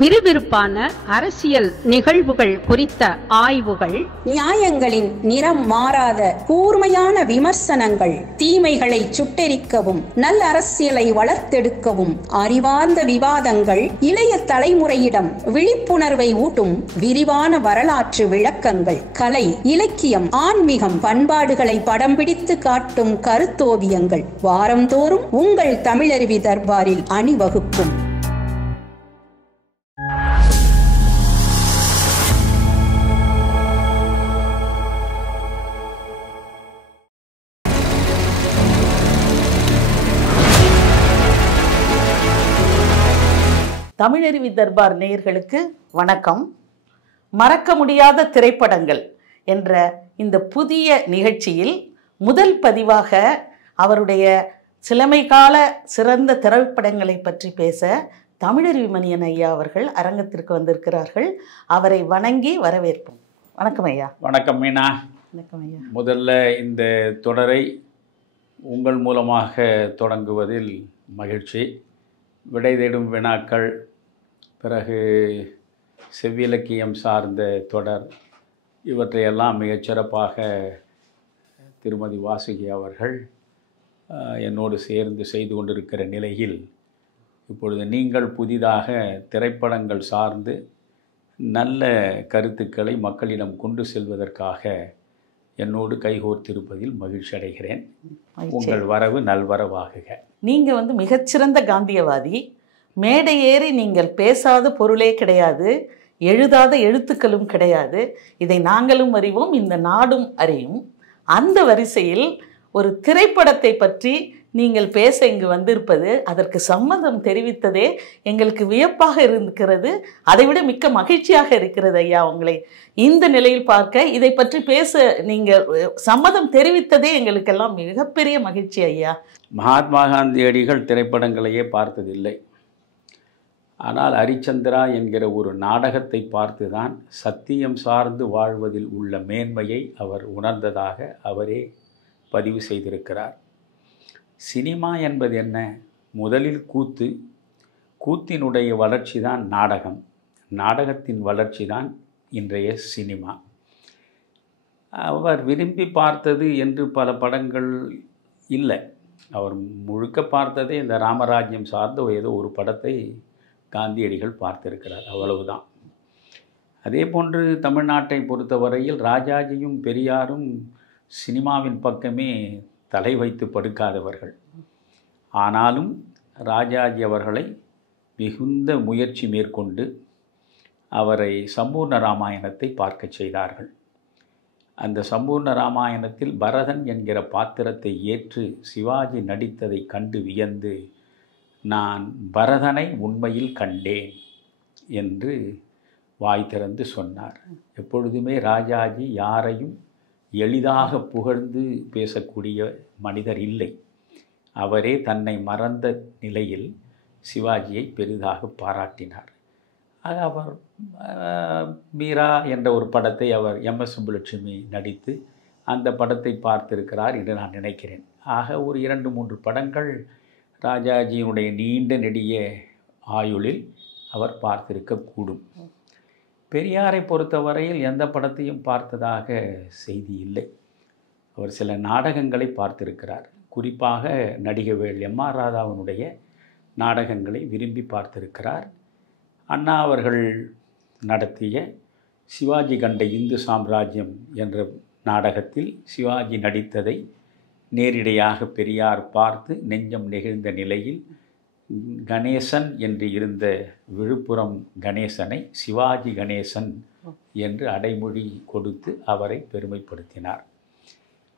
விறுவிறுப்பான அரசியல் நிகழ்வுகள் குறித்த ஆய்வுகள், நியாயங்களின் நிறம் மாறாத கூர்மையான விமர்சனங்கள், தீமைகளை சுட்டெரிக்கவும் நல்ல அரசியலை வளர்த்தெடுக்கவும் அறிவார்ந்த விவாதங்கள், இளைய தலைமுறையிடம் விழிப்புணர்வை ஊட்டும் விரிவான வரலாற்று விளக்கங்கள், கலை, இலக்கியம், ஆன்மீகம், பண்பாடுகளை படம் பிடித்து காட்டும் கருத்தோவியங்கள் வாரந்தோறும் உங்கள் தமிழருவி தர்பாரில் அணிவகுக்கும். தமிழருவி தர்பார் நேயர்களுக்கு வணக்கம். மறக்க முடியாத திரைப்படங்கள் என்ற இந்த புதிய நிகழ்ச்சியில் முதல் பதிவாக அவருடைய சிலமை கால சிறந்த திரைப்படங்களை பற்றி பேச தமிழருவி மணியன் ஐயா அவர்கள் அரங்கத்திற்கு வந்திருக்கிறார்கள். அவரை வணங்கி வரவேற்போம். வணக்கம் ஐயா. வணக்கம் மீனா. வணக்கம் ஐயா. முதல்ல இந்த தொடரை உங்கள் மூலமாக தொடங்குவதில் மகிழ்ச்சி. விடை தேடும் வினாக்கள், பிறகு செவ்விலக்கியம் சார்ந்த தொடர், இவற்றையெல்லாம் மிகச்சிறப்பாக திருமதி வாசுகி அவர்கள் என்னோடு சேர்ந்து செய்து கொண்டிருக்கிற நிலையில் இப்பொழுது நீங்கள் புதிதாக திரைப்படங்கள் சார்ந்து நல்ல கருத்துக்களை மக்களிடம் கொண்டு செல்வதற்காக என்னோடு கைகோர்த்திருப்பதில் மகிழ்ச்சி அடைகிறேன். உங்கள் வரவு நல்வரவாகுக. நீங்கள் மிகச்சிறந்த காந்தியவாதி. மேடை ஏறி நீங்கள் பேசாத பொருளே கிடையாது, எழுதாத எழுத்துக்களும் கிடையாது. இதை நாங்களும் அறிவோம், இந்த நாடும் அறியும். அந்த வரிசையில் ஒரு திரைப்படத்தை பற்றி நீங்கள் பேச இங்கு வந்திருப்பது, அதற்கு சம்மதம் தெரிவித்ததே எங்களுக்கு வியப்பாக இருக்கிறது. அதைவிட மிக்க மகிழ்ச்சியாக இருக்கிறது ஐயா உங்களை இந்த நிலையில் பார்க்க. இதை பற்றி பேச நீங்கள் சம்மதம் தெரிவித்ததே எங்களுக்கெல்லாம் மிகப்பெரிய மகிழ்ச்சி ஐயா. மகாத்மா காந்தியடிகள் திரைப்படங்களையே பார்த்ததில்லை. ஆனால் ஹரிச்சந்திரா என்கிற ஒரு நாடகத்தை பார்த்துதான் சத்தியம் சார்ந்து வாழ்வதில் உள்ள மேன்மையை அவர் உணர்ந்ததாக அவரே பதிவு செய்திருக்கிறார். சினிமா என்பது என்ன? முதலில் கூத்து, கூத்தினுடைய வளர்ச்சி தான் நாடகம், நாடகத்தின் வளர்ச்சி தான் இன்றைய சினிமா. அவர் விரும்பி பார்த்தது என்று பல படங்கள் இல்லை. அவர் முழுக்க பார்த்ததே இந்த ராமராஜ்யம் சார்ந்த ஏதோ ஒரு படத்தை காந்தியடிகள் பார்த்திருக்கிறார், அவ்வளவுதான். அதே போன்று தமிழ்நாட்டை பொறுத்தவரையில் ராஜாஜியும் பெரியாரும் சினிமாவின் பக்கமே தலை வைத்து படுக்காதவர்கள். ஆனாலும் ராஜாஜி அவர்களை மிகுந்த முயற்சி மேற்கொண்டு அவரை சம்பூர்ண ராமாயணத்தை பார்க்க செய்தார்கள். அந்த சம்பூர்ண ராமாயணத்தில் பரதன் என்கிற பாத்திரத்தை ஏற்று சிவாஜி நடித்ததை கண்டு வியந்து, நான் பரதனை உண்மையில் கண்டேன் என்று வாய் திறந்து சொன்னார். எப்பொழுதுமே ராஜாஜி யாரையும் எளிதாக புகழ்ந்து பேசக்கூடிய மனிதர் இல்லை. அவரே தன்னை மறந்த நிலையில் சிவாஜியை பெரிதாக பாராட்டினார். அவர் மீரா என்ற ஒரு படத்தை அவர் MS சுப்புலட்சுமி நடித்து அந்த படத்தை பார்த்திருக்கிறார் என்று நான் நினைக்கிறேன். ஆக ஒரு 2-3 படங்கள் ராஜாஜியினுடைய நீண்ட நெடிய ஆயுளில் அவர் பார்த்திருக்கக்கூடும். பெரியாரை பொறுத்தவரையில் எந்த படத்தையும் பார்த்ததாக செய்தி இல்லை. அவர் சில நாடகங்களை பார்த்திருக்கிறார். குறிப்பாக நடிகவேள் MR ராதாவினுடைய நாடகங்களை விரும்பி பார்த்திருக்கிறார். அண்ணா அவர்கள் நடத்திய சிவாஜி கண்ட இந்து சாம்ராஜ்யம் என்ற நாடகத்தில் சிவாஜி நடித்ததை நேரிடையாக பெரியார் பார்த்து நெஞ்சம் நெகிழ்ந்த நிலையில் கணேசன் என்று இருந்த விழுப்புரம் கணேசனை சிவாஜி கணேசன் என்று அடைமொழி கொடுத்து அவரை பெருமைப்படுத்தினார்.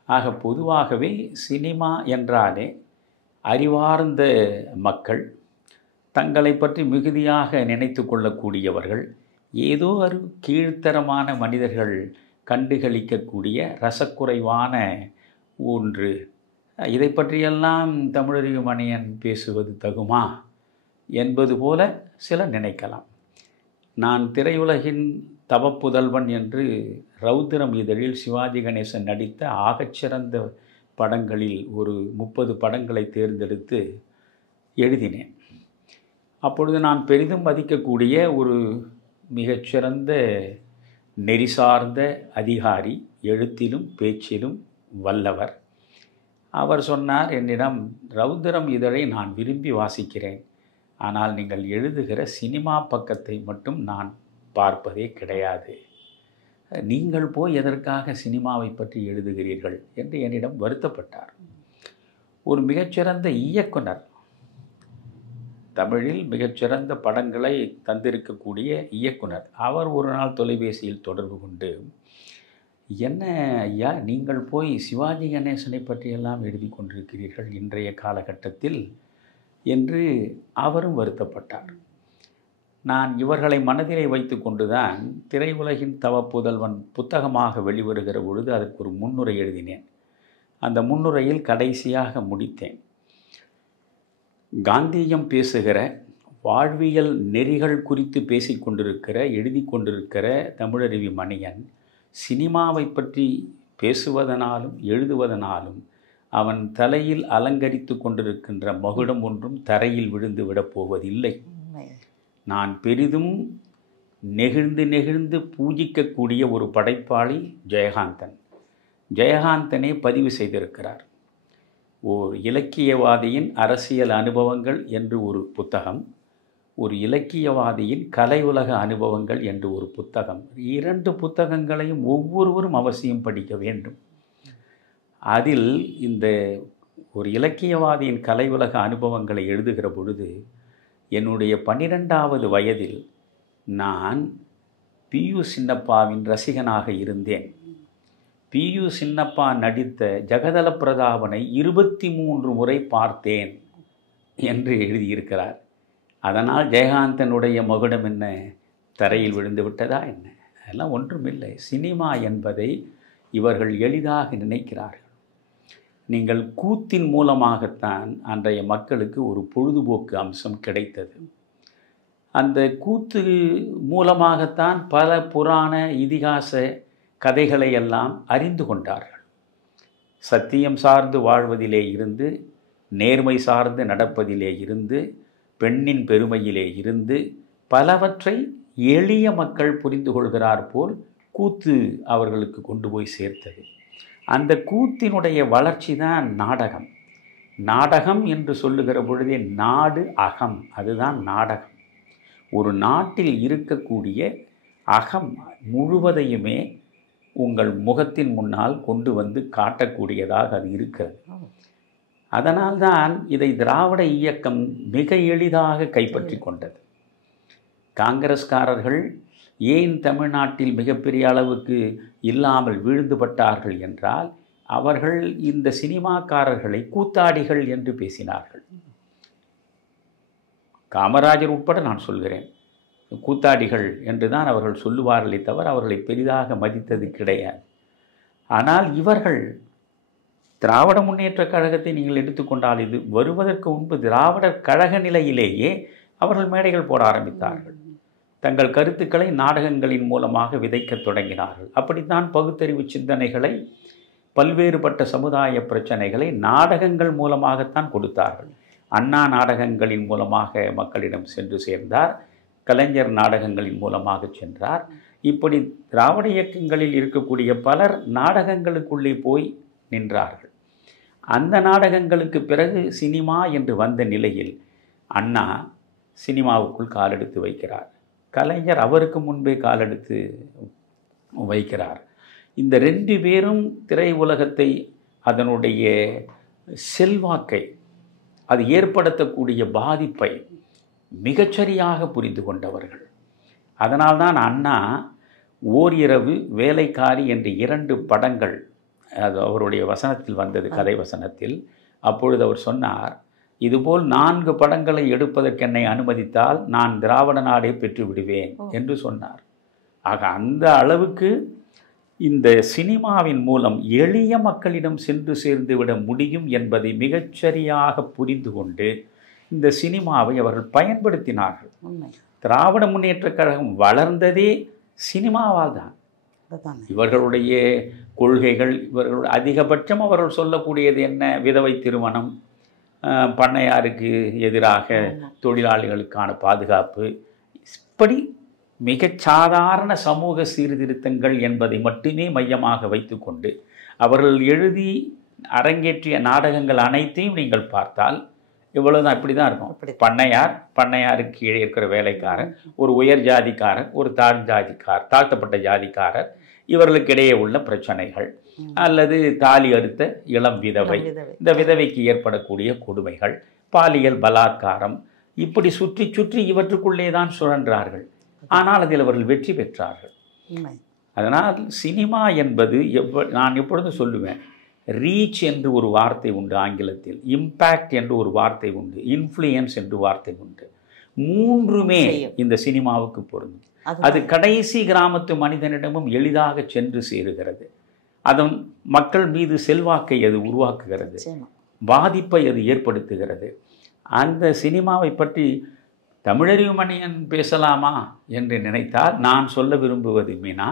ஆக பொதுவாகவே சினிமா என்றாலே அறிவார்ந்த மக்கள், தங்களை பற்றி மிகுதியாக நினைத்து கொள்ளக்கூடியவர்கள், ஏதோ ஒரு கீழ்த்தரமான மனிதர்கள் கண்டுகளிக்கக்கூடிய ரசக்குறைவான ஒன்று. இதை பற்றியெல்லாம் தமிழருவி மணியன் பேசுவது தகுமா என்பது போல சிலர் நினைக்கலாம். நான் திரையுலகின் தவப்புதல்வன் என்று ரௌத்திரம் இதழில் சிவாஜி கணேசன் நடித்த ஆகச்சிறந்த படங்களில் ஒரு 30 படங்களை தேர்ந்தெடுத்து எழுதினேன். அப்பொழுது நான் பெரிதும் மதிக்கக்கூடிய ஒரு மிகச்சிறந்த நெறி சார்ந்த அதிகாரி, எழுத்திலும் பேச்சிலும் வல்லவர். அவர் சொன்னார் என்னிடம், ரௌத்திரம் இதழை நான் விரும்பி வாசிக்கிறேன், ஆனால் நீங்கள் எழுதுகிற சினிமா பக்கத்தை மட்டும் நான் பார்ப்பதே கிடையாது. நீங்கள் போய் எதற்காக சினிமாவை பற்றி எழுதுகிறீர்கள் என்று என்னிடம் வருத்தப்பட்டார். ஒரு மிகச்சிறந்த இயக்குனர், தமிழில் மிகச்சிறந்த படங்களை தந்திருக்கக்கூடிய இயக்குனர், அவர் ஒரு நாள் தொலைபேசியில் தொடர்பு கொண்டு, என்ன ஐயா நீங்கள் போய் சிவாஜி கணேசனை பற்றியெல்லாம் எழுதி கொண்டிருக்கிறீர்கள் இன்றைய காலகட்டத்தில் என்று அவரும் வருத்தப்பட்டார். நான் இவர்களை மனதிலே வைத்து கொண்டுதான் திரையுலகின் தவப்புதல்வன் புத்தகமாக வெளிவருகிற பொழுது அதற்கு ஒரு முன்னுரை எழுதினேன். அந்த முன்னுரையில் கடைசியாக முடித்தேன், காந்தியம் பேசுகிற வாழ்வியல் நெறிகள் குறித்து பேசிக்கொண்டிருக்கிற எழுதி கொண்டிருக்கிற தமிழருவி மணியன் சினிமாவை பற்றி பேசுவதனாலும் எழுதுவதனாலும் அவன் தலையில் அலங்கரித்து கொண்டிருக்கின்ற மகுடம் ஒன்றும் தரையில் விழுந்து விடப்போவதில்லை. நான் பெரிதும் நெகிழ்ந்து நெகிழ்ந்து பூஜிக்கக்கூடிய ஒரு படைப்பாளி ஜெயகாந்தன். ஜெயகாந்தனே பதிவு செய்திருக்கிறார், ஓர் இலக்கியவாதியின் அரசியல் அனுபவங்கள் என்று ஒரு புத்தகம், ஒரு இலக்கியவாதியின் கலை உலக அனுபவங்கள் என்று ஒரு புத்தகம். 2 புத்தகங்களையும் ஒவ்வொருவரும் அவசியம் படிக்க வேண்டும். அதில் இந்த ஒரு இலக்கியவாதியின் கலை உலக அனுபவங்களை எழுதுகிற பொழுது என்னுடைய 12வது வயதில் நான் பியு சின்னப்பாவின் ரசிகனாக இருந்தேன். பியு சின்னப்பா நடித்த ஜெகதல பிரதாபனை 23 முறை பார்த்தேன் என்று எழுதியிருக்கிறார். அதனால் ஜெயகாந்தனுடைய மகுடம் என்ன தரையில் விழுந்து விட்டதா என்ன? அதெல்லாம் ஒன்றுமில்லை. சினிமா என்பதை இவர்கள் எளிதாக நினைக்கிறார்கள். நீங்கள் கூத்தின் மூலமாகத்தான் அன்றைய மக்களுக்கு ஒரு பொழுதுபோக்கு அம்சம் கிடைத்தது. அந்த கூத்து மூலமாகத்தான் பல புராண இதிகாச கதைகளை எல்லாம் அறிந்து கொண்டார்கள். சத்தியம் சார்ந்து வாழ்வதிலே இருந்து, நேர்மை சார்ந்து நடப்பதிலே இருந்து, பெண்ணின் பெருமையிலே இருந்து பலவற்றை எளிய மக்கள் புரிந்து கொள்கிறார் போல் கூத்து அவர்களுக்கு கொண்டு போய் சேர்த்தது. அந்த கூத்தினுடைய வளர்ச்சி தான் நாடகம். நாடகம் என்று சொல்லுகிற பொழுதே நாடு அகம், அதுதான் நாடகம். ஒரு நாட்டில் இருக்கக்கூடிய அகம் முழுவதையுமே உங்கள் முகத்தின் முன்னால் கொண்டு வந்து காட்டக்கூடியதாக அது இருக்கிறது. அதனால்தான் இதை திராவிட இயக்கம் மிக எளிதாக கைப்பற்றி கொண்டது. காங்கிரஸ்காரர்கள் ஏன் தமிழ்நாட்டில் மிகப்பெரிய அளவுக்கு இல்லாமல் வீழ்ந்துபட்டார்கள் என்றால், அவர்கள் இந்த சினிமாக்காரர்களை கூத்தாடிகள் என்று பேசினார்கள். காமராஜர் உட்பட நான் சொல்கிறேன், கூத்தாடிகள் என்று தான் அவர்கள் சொல்லுவார்களே தவிர அவர்களை பெரிதாக மதித்தது கிடையாது. ஆனால் இவர்கள் திராவிட முன்னேற்றக் கழகத்தை நீங்கள் எடுத்துக்கொண்டால், இது வருவதற்கு முன்பு திராவிடர் கழக நிலையிலேயே அவர்கள் மேடைகள் போட ஆரம்பித்தார்கள். தங்கள் கருத்துக்களை நாடகங்களின் மூலமாக விதைக்கத் தொடங்கினார்கள். அப்படித்தான் பகுத்தறிவு சிந்தனைகளை, பல்வேறுபட்ட சமுதாய பிரச்சனைகளை நாடகங்கள் மூலமாகத்தான் கொடுத்தார்கள். அண்ணா நாடகங்களின் மூலமாக மக்களிடம் சென்று சேர்ந்தார், கலைஞர் நாடகங்களின் மூலமாக சென்றார். இப்படி திராவிட இயக்கங்களில் இருக்கக்கூடிய பலர் நாடகங்களுக்குள்ளே போய் நின்றார்கள். அந்த நாடகங்களுக்கு பிறகு சினிமா என்று வந்த நிலையில் அண்ணா சினிமாவுக்குள் காலெடுத்து வைக்கிறார், கலைஞர் அவருக்கு முன்பே காலெடுத்து வைக்கிறார். இந்த 2 பேரும் திரை உலகத்தை, அதனுடைய செல்வாக்கை, அது ஏற்படுத்தக்கூடிய பாதிப்பை மிகச்சரியாக புரிந்து கொண்டவர்கள். அதனால்தான் அண்ணா ஓரிரவு, வேலைக்காரி என்று 2 படங்கள் அது அவருடைய வசனத்தில் வந்தது, கதை வசனத்தில். அப்பொழுது அவர் சொன்னார், இதுபோல் 4 படங்களை எடுப்பதற்கு என்னை அனுமதித்தால் நான் திராவிட நாடே பெற்று விடுவேன் என்று சொன்னார். ஆக அந்த அளவுக்கு இந்த சினிமாவின் மூலம் எளிய மக்களிடம் சென்று சேர்ந்து விட முடியும் என்பதை மிகச்சரியாக புரிந்து கொண்டு இந்த சினிமாவை அவர்கள் பயன்படுத்தினார்கள். திராவிட முன்னேற்றக் கழகம் வளர்ந்ததே சினிமாவால் தான். இவர்களுடைய கொள்கைகள், இவர்களுடைய அதிகபட்சம் அவர்கள் சொல்லக்கூடியது என்ன? விதவை திருமணம், பண்ணையாருக்கு எதிராக தொழிலாளிகளுக்கான பாதுகாப்பு, இப்படி மிகச் சாதாரண சமூக சீர்திருத்தங்கள் என்பதை மட்டுமே மையமாக வைத்துக்கொண்டு அவர்கள் எழுதி அரங்கேற்றிய நாடகங்கள் அனைத்தையும் நீங்கள் பார்த்தால் இவ்வளவுதான், இப்படி தான் இருக்கும். பண்ணையாருக்கு கீழே இருக்கிற வேலைக்காரர், ஒரு உயர் ஜாதிக்காரர், ஒரு தாழ்த்தப்பட்ட ஜாதிக்காரர், இவர்களுக்கு இடையே உள்ள பிரச்சனைகள், அல்லது தாலி அறுத்த இளம் விதவை, இந்த விதவைக்கு ஏற்படக்கூடிய கொடுமைகள், பாலியல் பலாத்காரம், இப்படி சுற்றி சுற்றி இவற்றுக்குள்ளே தான் சுழன்றார்கள். ஆனால் அதில் அவர்கள் வெற்றி பெற்றார்கள். அதனால் சினிமா என்பது நான் எப்பொழுதும் சொல்லுவேன், ரீச் என்று ஒரு வார்த்தை உண்டு ஆங்கிலத்தில், இம்பேக்ட் என்று ஒரு வார்த்தை உண்டு, இன்ஃப்ளூயன்ஸ் என்று வார்த்தை உண்டு. மூன்றுமே இந்த சினிமாவுக்கு பொருந்தும். அது கடைசி கிராமத்து மனிதனிடமும் எளிதாக சென்று சேருகிறது. அதன் மக்கள் மீது செல்வாக்கை அது உருவாக்குகிறது, பாதிப்பை அது ஏற்படுத்துகிறது. அந்த சினிமாவை பற்றி தமிழறிவு மணியன் பேசலாமா என்று நினைத்தால் நான் சொல்ல விரும்புவது மீனா,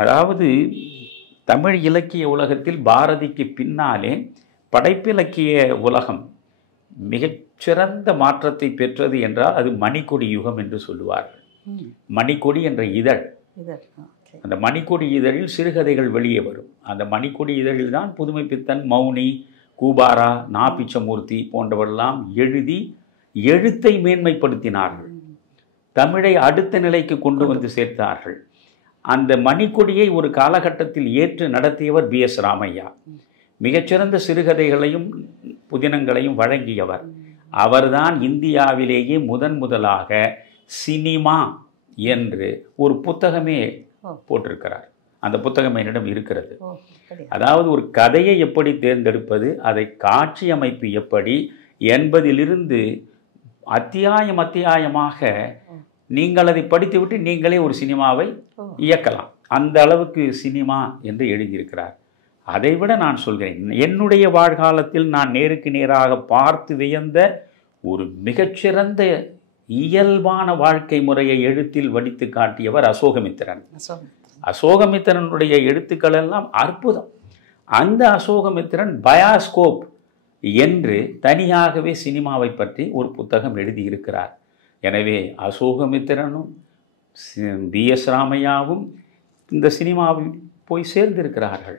அதாவது தமிழ் இலக்கிய உலகத்தில் பாரதிக்கு பின்னாலே படைப்பிலக்கிய உலகம் மிகச்சிறந்த மாற்றத்தை பெற்றது என்றால் அது மணிக்கொடி யுகம் என்று சொல்லுவார்கள். மணிக்கொடி என்ற இதழ், அந்த மணிக்கொடி இதழில் சிறுகதைகள் வெளியே வரும். அந்த மணிக்கொடி இதழில் தான் புதுமை பித்தன், மௌனி, கூபாரா, நா. பிச்சமூர்த்தி போன்றவரெல்லாம் எழுதி எழுத்தை மேன்மைப்படுத்தினார்கள், தமிழை அடுத்த நிலைக்கு கொண்டு வந்து சேர்த்தார்கள். அந்த மணிக்கொடியை ஒரு காலகட்டத்தில் ஏற்று நடத்தியவர் B.S. ராமையா. மிகச்சிறந்த சிறுகதைகளையும் புதினங்களையும் வழங்கியவர். அவர்தான் இந்தியாவிலேயே முதலாக சினிமா என்று ஒரு புத்தகமே போட்டிருக்கிறார். அந்த புத்தகம் என்னிடம் இருக்கிறது. அதாவது ஒரு கதையை எப்படி தேர்ந்தெடுப்பது, அதை காட்சி அமைப்பு எப்படி என்பதிலிருந்து அத்தியாயமாக நீங்கள் அதை படித்துவிட்டு நீங்களே ஒரு சினிமாவை இயக்கலாம். அந்த அளவுக்கு சினிமா என்று எழுதியிருக்கிறார். அதைவிட நான் சொல்கிறேன், என்னுடைய வாழ்காலத்தில் நான் நேருக்கு நேராக பார்த்து வியந்த ஒரு மிகச்சிறந்த இயல்பான வாழ்க்கை முறையை எழுத்தில் வடித்து காட்டியவர் அசோகமித்திரன். அசோகமித்திரனுடைய எழுத்துக்கள் எல்லாம் அற்புதம். அந்த அசோகமித்திரன் பயாஸ்கோப் என்று தனியாகவே சினிமாவை பற்றி ஒரு புத்தகம் எழுதியிருக்கிறார். எனவே அசோகமித்திரனும் B.S. ராமையாவும் இந்த சினிமாவில் போய் சேர்ந்திருக்கிறார்கள்.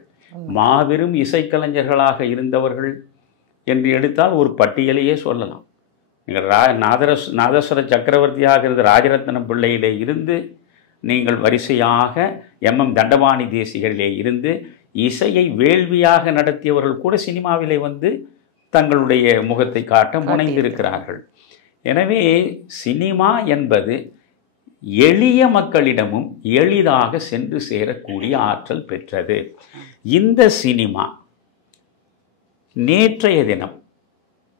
மாபெரும் இசைக்கலைஞர்களாக இருந்தவர்கள் என்று எடுத்தால் ஒரு பட்டியலையே சொல்லலாம். நீங்கள் நாதஸ்வர சக்கரவர்த்தியாக இருந்த ராஜரத்னம் பிள்ளையிலே இருந்து, நீங்கள் வரிசையாக MM தண்டபாணி தேசிகரிலே இருந்து, இசையை வேள்வியாக நடத்தியவர்கள் கூட சினிமாவிலே வந்து தங்களுடைய முகத்தை காட்ட முனைந்திருக்கிறார்கள். எனவே சினிமா என்பது எளிய மக்களிடமும் எளிதாக சென்று சேரக்கூடிய ஆற்றல் பெற்றது. இந்த சினிமா நேற்றைய தினம்,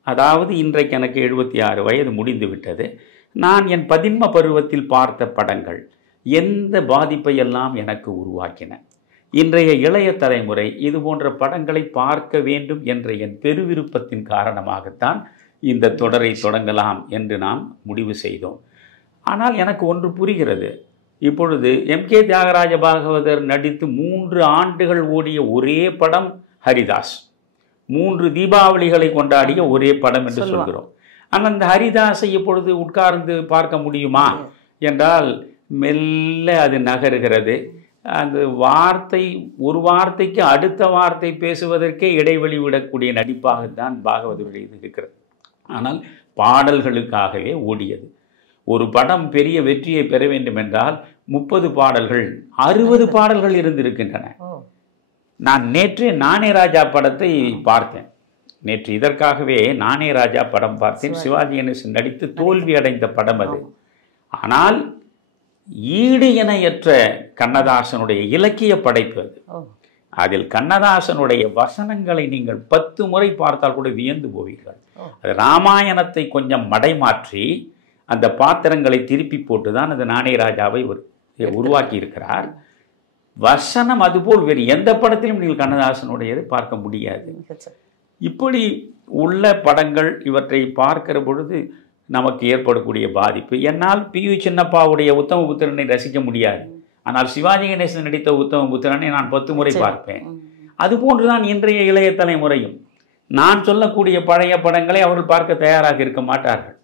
அதாவது இன்றைக்கு எனக்கு 76 வயது முடிந்து விட்டது. நான் என் பதின்ம பருவத்தில் பார்த்த படங்கள் எந்த பாதிப்பை எல்லாம் எனக்கு உருவாக்கின. இன்றைய இளைய தலைமுறை இது போன்ற படங்களை பார்க்க வேண்டும் என்ற என் பெருவிருப்பத்தின் காரணமாகத்தான் இந்த தொடரை தொடங்கலாம் என்று நாம் முடிவு செய்தோம். ஆனால் எனக்கு ஒன்று புரிகிறது. இப்பொழுது M.K. தியாகராஜ பாகவதர் நடித்து 3 ஆண்டுகள் ஓடிய ஒரே படம் ஹரிதாஸ். 3 தீபாவளிகளை கொண்டாடிய ஒரே படம் என்று சொல்கிறோம். ஆனால் அந்த ஹரிதாஸை இப்பொழுது உட்கார்ந்து பார்க்க முடியுமா என்றால் மெல்ல அது நகருகிறது. அந்த வார்த்தை, ஒரு வார்த்தைக்கு அடுத்த வார்த்தை பேசுவதற்கே இடைவெளி விடக்கூடிய நடிப்பாகத்தான் பாகவதருடைய இது இருக்கிறது. ஆனால் பாடல்களுக்காகவே ஓடியது. ஒரு படம் பெரிய வெற்றியை பெற வேண்டும் என்றால் 30 பாடல்கள் 60 பாடல்கள் இருந்திருக்கின்றன. நான் நேற்று நானே ராஜா படத்தை பார்த்தேன். நேற்று இதற்காகவே நானே ராஜா படம் பார்த்தேன். சிவாஜி கணேசன் நடித்து தோல்வி அடைந்த படம் அது. ஆனால் ஈடு இணையற்ற கண்ணதாசனுடைய இலக்கிய படைப்பு அது. அதில் கண்ணதாசனுடைய வசனங்களை நீங்கள் 10 முறை பார்த்தால் கூட வியந்து போவீர்கள். அது ராமாயணத்தை கொஞ்சம் மடைமாற்றி அந்த பாத்திரங்களை திருப்பி போட்டுதான் அது நானே ராஜாவை உருவாக்கி இருக்கிறார். வசனம் அதுபோல் வேறு எந்த படத்திலும் நீங்கள் கண்ணதாசனுடையதை பார்க்க முடியாது. இப்படி உள்ள படங்கள், இவற்றை பார்க்கிற பொழுது நமக்கு ஏற்படக்கூடிய பாதிப்பு. என்னால் P.U. சின்னப்பாவுடைய உத்தமபுத்திரனை ரசிக்க முடியாது. ஆனால் சிவாஜி கணேசன் நடித்த உத்தமபுத்திரனை நான் 10 முறை பார்ப்பேன். அதுபோன்றுதான் இன்றைய இளைய தலைமுறையும். நான் சொல்லக்கூடிய பழைய படங்களை அவர்கள் பார்க்க தயாராக இருக்க மாட்டார்கள்.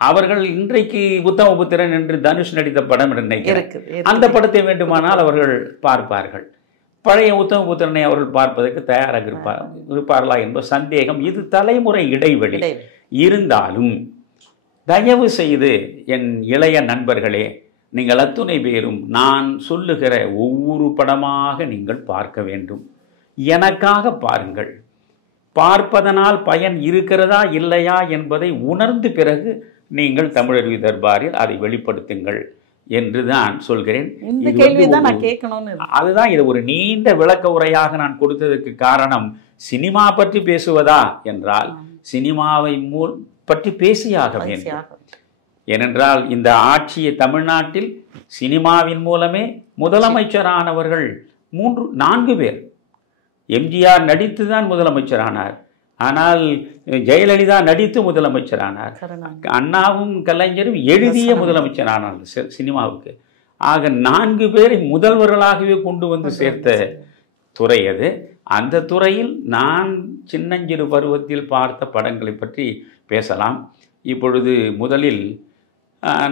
அவர்கள் இன்றைக்கு உத்தமபுத்திரன் என்று தனுஷ் நடித்த படம் நினைக்கிறேன், அந்த படத்தை வேண்டுமானால் அவர்கள் பார்ப்பார்கள். பழைய உத்தமபுத்திரனை அவர்கள் பார்ப்பதற்கு தயாராக இருப்பார்களா என்பது சந்தேகம். இது தலைமுறை இடைவெளி. இருந்தாலும் தயவு செய்து என் இளைய நண்பர்களே, நீங்கள் அத்துணை பேரும் நான் சொல்லுகிற ஒவ்வொரு படமாக நீங்கள் பார்க்க வேண்டும். எனக்காக பாருங்கள். பார்ப்பதனால் பயன் இருக்கிறதா இல்லையா என்பதை உணர்ந்து பிறகு நீங்கள் தமிழருவி தர்பாரில் அதை வெளிப்படுத்துங்கள் என்று தான் சொல்கிறேன். அதுதான் இது ஒரு நீண்ட விளக்க உரையாக நான் கொடுத்ததற்கு காரணம். சினிமா பற்றி பேசுவதா என்றால் சினிமாவை பற்றி பேசியாக வேண்டும். ஏனென்றால் இந்த ஆட்சியை தமிழ்நாட்டில் சினிமாவின் மூலமே முதலமைச்சரானவர்கள் 3-4 பேர். எம்ஜிஆர் நடித்து தான் முதலமைச்சரானார், ஆனால் ஜெயலலிதா நடித்து முதலமைச்சரானார். அண்ணாவும் கலைஞரும் எழுதிய முதலமைச்சரானார் சினிமாவுக்கு. ஆக 4 பேரை முதல்வர்களாகவே கொண்டு வந்து சேர்த்த துறை அது. அந்த துறையில் நான் சின்னஞ்சிறு பருவத்தில் பார்த்த படங்களை பற்றி பேசலாம். இப்பொழுது முதலில்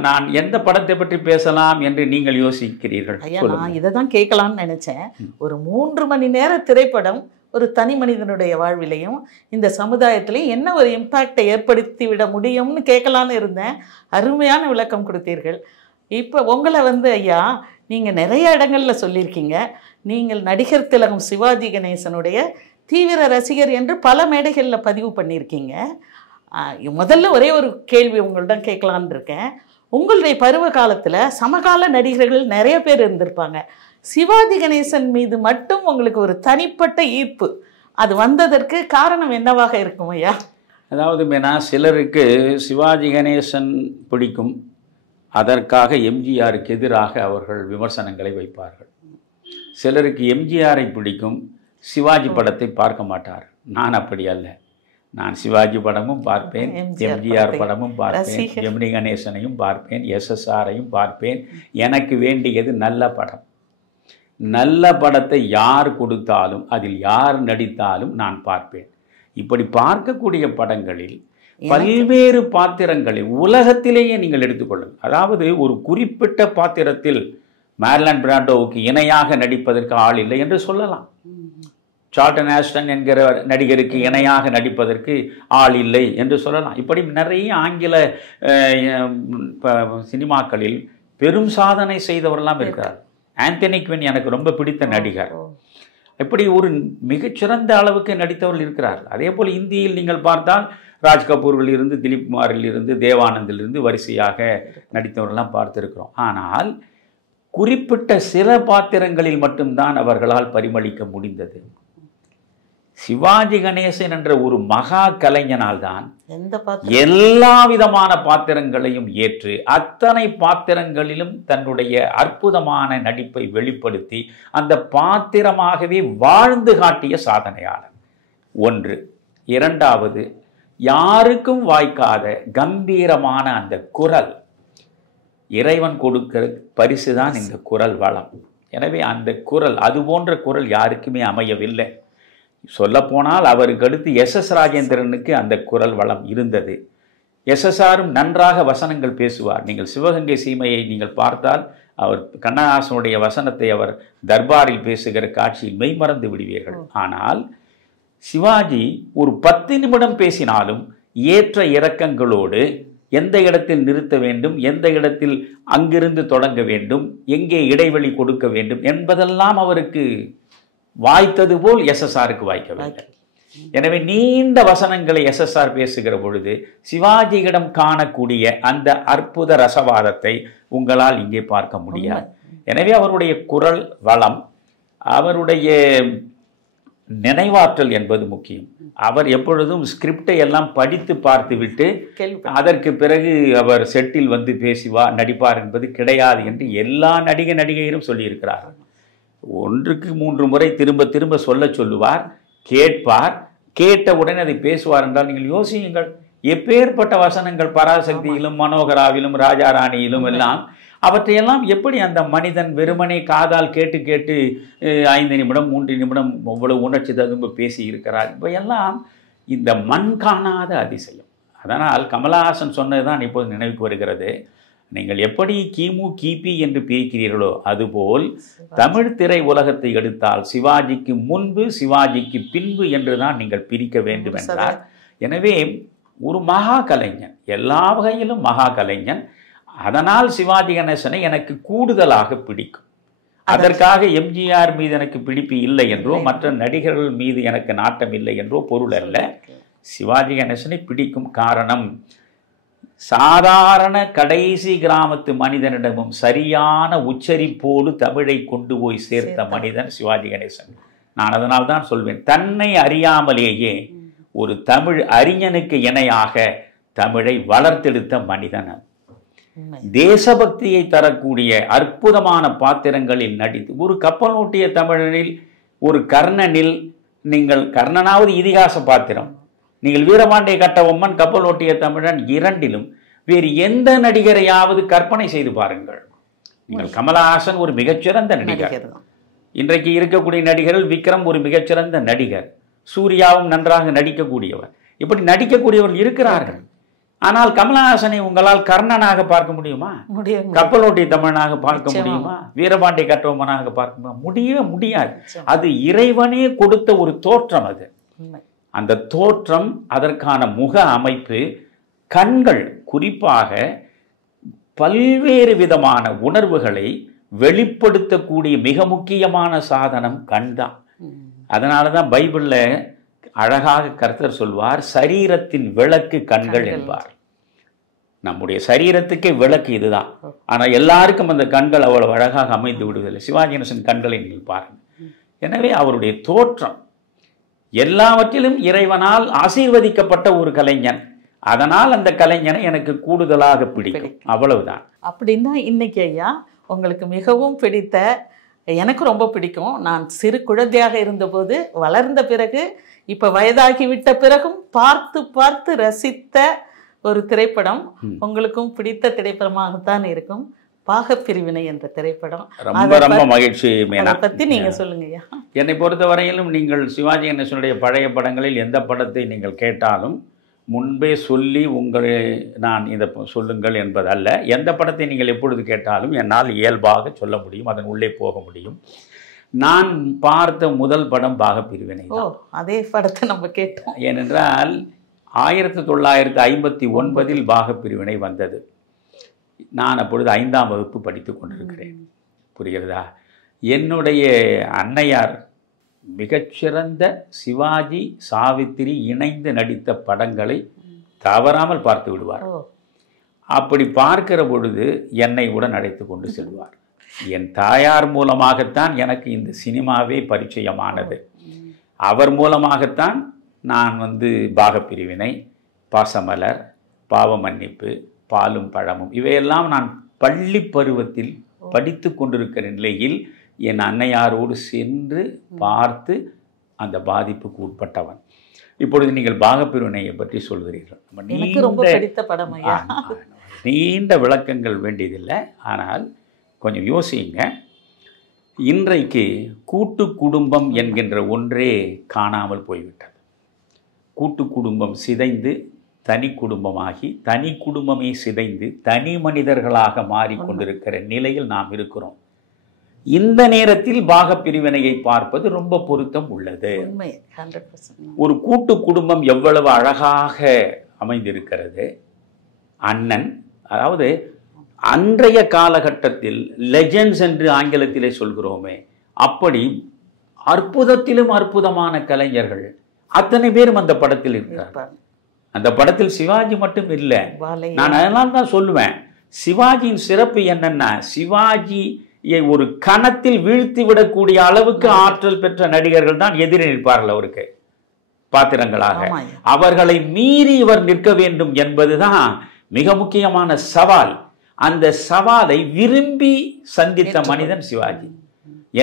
நான் எந்த படத்தை பற்றி பேசலாம் என்று நீங்கள் யோசிக்கிறீர்கள்? நான் இதை தான் கேட்கலாம்னு நினைச்சேன். ஒரு 3 மணி நேர திரைப்படம் ஒரு தனி மனிதனுடைய வாழ்விலையும் இந்த சமுதாயத்திலையும் என்ன ஒரு இம்பேக்டை ஏற்படுத்தி விட முடியும்னு கேட்கலான்னு இருந்தேன். அருமையான விளக்கம் கொடுத்தீர்கள். இப்போ உங்களை ஐயா, நீங்கள் நிறைய இடங்களில் சொல்லியிருக்கீங்க, நீங்கள் நடிகர் திலகம் சிவாஜி கணேசனுடைய தீவிர ரசிகர் என்று பல மேடைகளில் பதிவு பண்ணியிருக்கீங்க. முதல்ல ஒரே ஒரு கேள்வி உங்கள்கிட்ட கேட்கலான்னு இருக்கேன். உங்களுடைய பருவ காலத்தில் சமகால நடிகர்கள் நிறைய பேர் இருந்திருப்பாங்க. சிவாஜி கணேசன் மீது மட்டும் உங்களுக்கு ஒரு தனிப்பட்ட ஈர்ப்பு அது வந்ததற்கு காரணம் என்னவாக இருக்கும் ஐயா? அதாவது மேனா, சிலருக்கு சிவாஜி கணேசன் பிடிக்கும், அதற்காக எம்ஜிஆருக்கு எதிராக அவர்கள் விமர்சனங்களை வைப்பார்கள். சிலருக்கு எம்ஜிஆரை பிடிக்கும், சிவாஜி படத்தை பார்க்க மாட்டார். நான் அப்படி அல்ல. நான் சிவாஜி படமும் பார்ப்பேன், எம்ஜிஆர் படமும் பார்ப்பேன், ஜெமினி கணேசனையும் பார்ப்பேன், SSRஐயும் பார்ப்பேன். எனக்கு வேண்டியது நல்ல படம். நல்ல படத்தை யார் கொடுத்தாலும் அதில் யார் நடித்தாலும் நான் பார்ப்பேன். இப்படி பார்க்கக்கூடிய படங்களில் பல்வேறு பாத்திரங்களை உலகத்திலேயே நீங்கள் எடுத்துக்கொள்ளுங்கள். அதாவது ஒரு குறிப்பிட்ட பாத்திரத்தில் மார்லன் பிராண்டோவுக்கு இணையாக நடிப்பதற்கு ஆள் இல்லை என்று சொல்லலாம். சார்ல்டன் ஹெஸ்டன் என்கிற நடிகருக்கு இணையாக நடிப்பதற்கு ஆள் இல்லை என்று சொல்லலாம். இப்படி நிறைய ஆங்கில சினிமாக்களில் பெரும் சாதனை செய்தவரெல்லாம் இருக்கிறார். ஆந்தனி குவின் எனக்கு ரொம்ப பிடித்த நடிகர். இப்படி ஒரு மிகச்சிறந்த அளவுக்கு நடித்தவர்கள் இருக்கிறார். அதே போல் இந்தியில் நீங்கள் பார்த்தால் ராஜ் கபூரில் இருந்து, திலீப் குமாரில் இருந்து, தேவானந்திலிருந்து வரிசையாக நடித்தவர்களெல்லாம் பார்த்திருக்கிறோம். ஆனால் குறிப்பிட்ட சில பாத்திரங்களில் மட்டும்தான் அவர்களால் பரிமளிக்க முடிந்தது. சிவாஜி கணேசன் என்ற ஒரு மகா கலைஞனால் தான் எல்லா விதமான பாத்திரங்களையும் ஏற்று அத்தனை பாத்திரங்களிலும் தன்னுடைய அற்புதமான நடிப்பை வெளிப்படுத்தி அந்த பாத்திரமாகவே வாழ்ந்து காட்டிய சாதனையாளர். ஒன்று. இரண்டாவது, யாருக்கும் வாய்க்காத கம்பீரமான அந்த குரல், இறைவன் கொடுக்கிற பரிசுதான் இந்த குரல் வளம். எனவே அந்த குரல், அது போன்ற குரல் யாருக்குமே அமையவில்லை. சொல்லப்போனால் அவருக்கு அடுத்து SS ராஜேந்திரனுக்கு அந்த குரல் வளம் இருந்தது. SSRம் நன்றாக வசனங்கள் பேசுவார். நீங்கள் சிவகங்கை சீமையை நீங்கள் பார்த்தால் அவர் கண்ணதாசனுடைய வசனத்தை அவர் தர்பாரில் பேசுகிற காட்சியில் மெய்மறந்து விடுவீர்கள். ஆனால் சிவாஜி ஒரு 10 நிமிடம் பேசினாலும் ஏற்ற இறக்கங்களோடு எந்த இடத்தில் நிறுத்த வேண்டும், எந்த இடத்தில் அங்கிருந்து தொடங்க வேண்டும், எங்கே இடைவெளி கொடுக்க வேண்டும் என்பதெல்லாம் அவருக்கு வாய்த்தது போல் SSRக்கு வாய்க்கவில்லை. எனவே நீண்ட வசனங்களை SSR பேசுகிற பொழுது சிவாஜியிடம் காணக்கூடிய அந்த அற்புத ரசவாதத்தை உங்களால் இங்கே பார்க்க முடியாது. எனவே அவருடைய குரல் வளம், அவருடைய நினைவாற்றல் என்பது முக்கியம். அவர் எப்பொழுதும் ஸ்கிரிப்டை எல்லாம் படித்து பார்த்துவிட்டு அதற்கு பிறகு அவர் செட்டில் வந்து நடிப்பார் என்பது கிடையாது என்று எல்லா நடிகையரும் சொல்லியிருக்கிறார்கள். 1க்கு 3 முறை திரும்ப திரும்ப சொல்லுவார், கேட்பார், கேட்டவுடன் அதை பேசுவார் என்றால் நீங்கள் யோசியுங்கள். எப்பேற்பட்ட வசனங்கள் பராசக்தியிலும், மனோகராவிலும், ராஜாராணியிலும் எல்லாம் அவற்றையெல்லாம் எப்படி அந்த மனிதன் வெறுமனே காதால் கேட்டு கேட்டு 5 நிமிடம் 3 நிமிடம் அவ்வளவு உணர்ச்சி ததும்ப பேசி இருக்கிறார். இவையெல்லாம் இந்த மண் காணாத அதிசயம். அதனால் கமலஹாசன் சொன்னதுதான் இப்போது நினைவுக்கு வருகிறது. நீங்கள் எப்படி கிமு கிபி என்று பிரிக்கிறீர்களோ அதுபோல் தமிழ் திரை உலகத்தை எடுத்தால் சிவாஜிக்கு முன்பு சிவாஜிக்கு பின்பு என்றுதான் நீங்கள் பிரிக்க வேண்டும் என்றார். எனவே ஒரு மகா கலைஞன், எல்லா வகையிலும் மகா கலைஞன். அதனால் சிவாஜி கணேசனை எனக்கு கூடுதலாக பிடிக்கும். அதற்காக எம்ஜிஆர் மீது எனக்கு பிடிப்பு இல்லை என்றோ மற்ற நடிகர்கள் மீது எனக்கு நாட்டம் இல்லை என்றோ பொருள் அல்ல. சிவாஜி கணேசனை பிடிக்கும் காரணம் சாதாரண கடைசி கிராமத்து மனிதனிடமும் சரியான உச்சரிப்போடு தமிழை கொண்டு போய் சேர்த்த மனிதன் சிவாஜி கணேசன். நான் அதனால் தான் சொல்வேன், தன்னை அறியாமலேயே ஒரு தமிழ் அறிஞனுக்கு இணையாக தமிழை வளர்த்தெடுத்த மனிதன். தேசபக்தியை தரக்கூடிய அற்புதமான பாத்திரங்களில் நடித்து ஒரு கப்பல் ஓட்டிய தமிழனில், ஒரு கர்ணனில், நீங்கள் கர்ணனாவது இதிகாச பாத்திரம், நீங்கள் வீரபாண்டிய கட்டபொம்மன், கப்பல் ஓட்டிய தமிழன் இரண்டிலும் வேறு எந்த நடிகரையாவது கற்பனை செய்து பாருங்கள். நீங்கள் கமலஹாசன் ஒரு மிகச்சிறந்த நடிகர். இன்றைக்கு இருக்கக்கூடிய நடிகர்கள் விக்ரம் ஒரு மிகச்சிறந்த நடிகர், சூர்யாவும் நன்றாக நடிக்கக்கூடியவர். இப்படி நடிக்கக்கூடியவர்கள் இருக்கிறார்கள். ஆனால் கமலஹாசனை உங்களால் கர்ணனாக பார்க்க முடியுமா? கப்பல் ஓட்டிய தமிழனாக பார்க்க முடியுமா? வீரபாண்டிய கட்டபொம்மனாக பார்க்க முடியவே முடியாது. அது இறைவனே கொடுத்த ஒரு தோற்றம். அது அந்த தோற்றம், அதற்கான முக அமைப்பு, கண்கள், குறிப்பாக பல்வேறு விதமான உணர்வுகளை வெளிப்படுத்தக்கூடிய மிக முக்கியமான சாதனம் கண்தான். அதனால தான் பைபிள்ல அழகாக கர்த்தர் சொல்வார், சரீரத்தின் விளக்கு கண்கள் என்பார். நம்முடைய சரீரத்துக்கே விளக்கு இதுதான். ஆனால் எல்லாருக்கும் அந்த கண்கள் அவ்வளவு அழகாக அமைந்து விடுவதில்லை. சிவாஜி கணேசன் கண்களை நீங்கள் பாருங்கள். எனவே அவருடைய தோற்றம் எல்லாவற்றிலும் இறைவனால் ஆசீர்வதிக்கப்பட்ட ஒரு கலைஞன். அதனால் அந்த கலைஞனை எனக்கு கூடுதலாக பிடிக்கும். அவ்வளவுதான். அப்படின்னா இன்னைக்கு ஐயா உங்களுக்கு மிகவும் பிடித்த, எனக்கு ரொம்ப பிடிக்கும், நான் சிறு குழந்தையாக இருந்தபோது, வளர்ந்த பிறகு, இப்ப வயதாகிவிட்ட பிறகும் பார்த்து பார்த்து ரசித்த ஒரு திரைப்படம், உங்களுக்கும் பிடித்த திரைப்படமாகத்தான் இருக்கும், பாகப்பிரிவினை என்ற திரைப்படம். ரொம்ப ரொம்ப மகிழ்ச்சி. அதை பத்தி நீங்க சொல்லுங்க ஐயா. என்னை பொறுத்த வரையிலும் நீங்கள் சிவாஜி கணேசனுடைய பழைய படங்களில் எந்த படத்தை நீங்கள் கேட்டாலும் முன்பே சொல்லி உங்களை நான் இதை சொல்லுங்கள் என்பதல்ல. எந்த படத்தை நீங்கள் எப்பொழுது கேட்டாலும் என்னால் இயல்பாக சொல்ல முடியும், அதன் உள்ளே போக முடியும். நான் பார்த்த முதல் படம் பாகப்பிரிவினை. அதே படத்தை நம்ம கேட்டோம். ஏனென்றால் 1959 பாகப்பிரிவினை வந்தது. நான் அப்பொழுது 5ஆம் வகுப்பு படித்து கொண்டிருக்கிறேன். புரிகிறதா? என்னுடைய அன்னையார் மிகச்சிறந்த சிவாஜி சாவித்திரி இணைந்து நடித்த படங்களை தவறாமல் பார்த்து விடுவார். அப்படி பார்க்கிற பொழுது என்னை உடன் அழைத்து கொண்டு செல்வார். என் தாயார் மூலமாகத்தான் எனக்கு இந்த சினிமாவே பரிச்சயமானது. அவர் மூலமாகத்தான் நான் பாகப்பிரிவினை, பாசமலர், பாவ மன்னிப்பு, பாலும் பழமும் இவையெல்லாம் நான் பள்ளி பருவத்தில் படித்து கொண்டிருக்கிற நிலையில் என் அன்னையாரோடு சென்று பார்த்து அந்த பாதிப்புக்கு உட்பட்டவன். இப்பொழுது நீங்கள் பாகப்பிரிவினையை பற்றி சொல்கிறீர்கள். நீண்ட விளக்கங்கள் வேண்டியதில்லை. ஆனால் கொஞ்சம் யோசிங்க. இன்றைக்கு கூட்டு குடும்பம் என்கின்ற ஒன்றே காணாமல் போய்விட்டது. கூட்டு குடும்பம் சிதைந்து தனி குடும்பமாகி, தனி குடும்பமே சிதைந்து தனி மனிதர்களாக மாறிக்கொண்டிருக்கிற நிலையில் நாம் இருக்கிறோம். இந்த நேரத்தில் பாகப்பிரிவினையை பார்ப்பது ரொம்ப பொருத்தம் உள்ளது. ஒரு கூட்டு குடும்பம் எவ்வளவு அழகாக அமைந்திருக்கிறது. அண்ணன், அதாவது அன்றைய காலகட்டத்தில் லெஜெண்ட்ஸ் என்று ஆங்கிலத்திலே சொல்கிறோமே, அப்படி அற்புதத்திலும் அற்புதமான கலைஞர்கள் அத்தனை பேரும் அந்த படத்தில் இருக்கிறார். அந்த படத்தில் சிவாஜி மட்டும் இல்லை. நான் அதனால தான் சொல்லுவேன், சிவாஜியின் சிறப்பு என்னன்னா, சிவாஜியை ஒரு கணத்தில் வீழ்த்தி விடக்கூடிய அளவுக்கு ஆற்றல் பெற்ற நடிகர்கள் தான் எதிரே நிற்பார்கள் அவருக்கு பாத்திரங்களாக. அவர்களை மீறி இவர் நிற்க வேண்டும் என்பதுதான் மிக முக்கியமான சவால். அந்த சவாலை விரும்பி சந்தித்த மனிதன் சிவாஜி.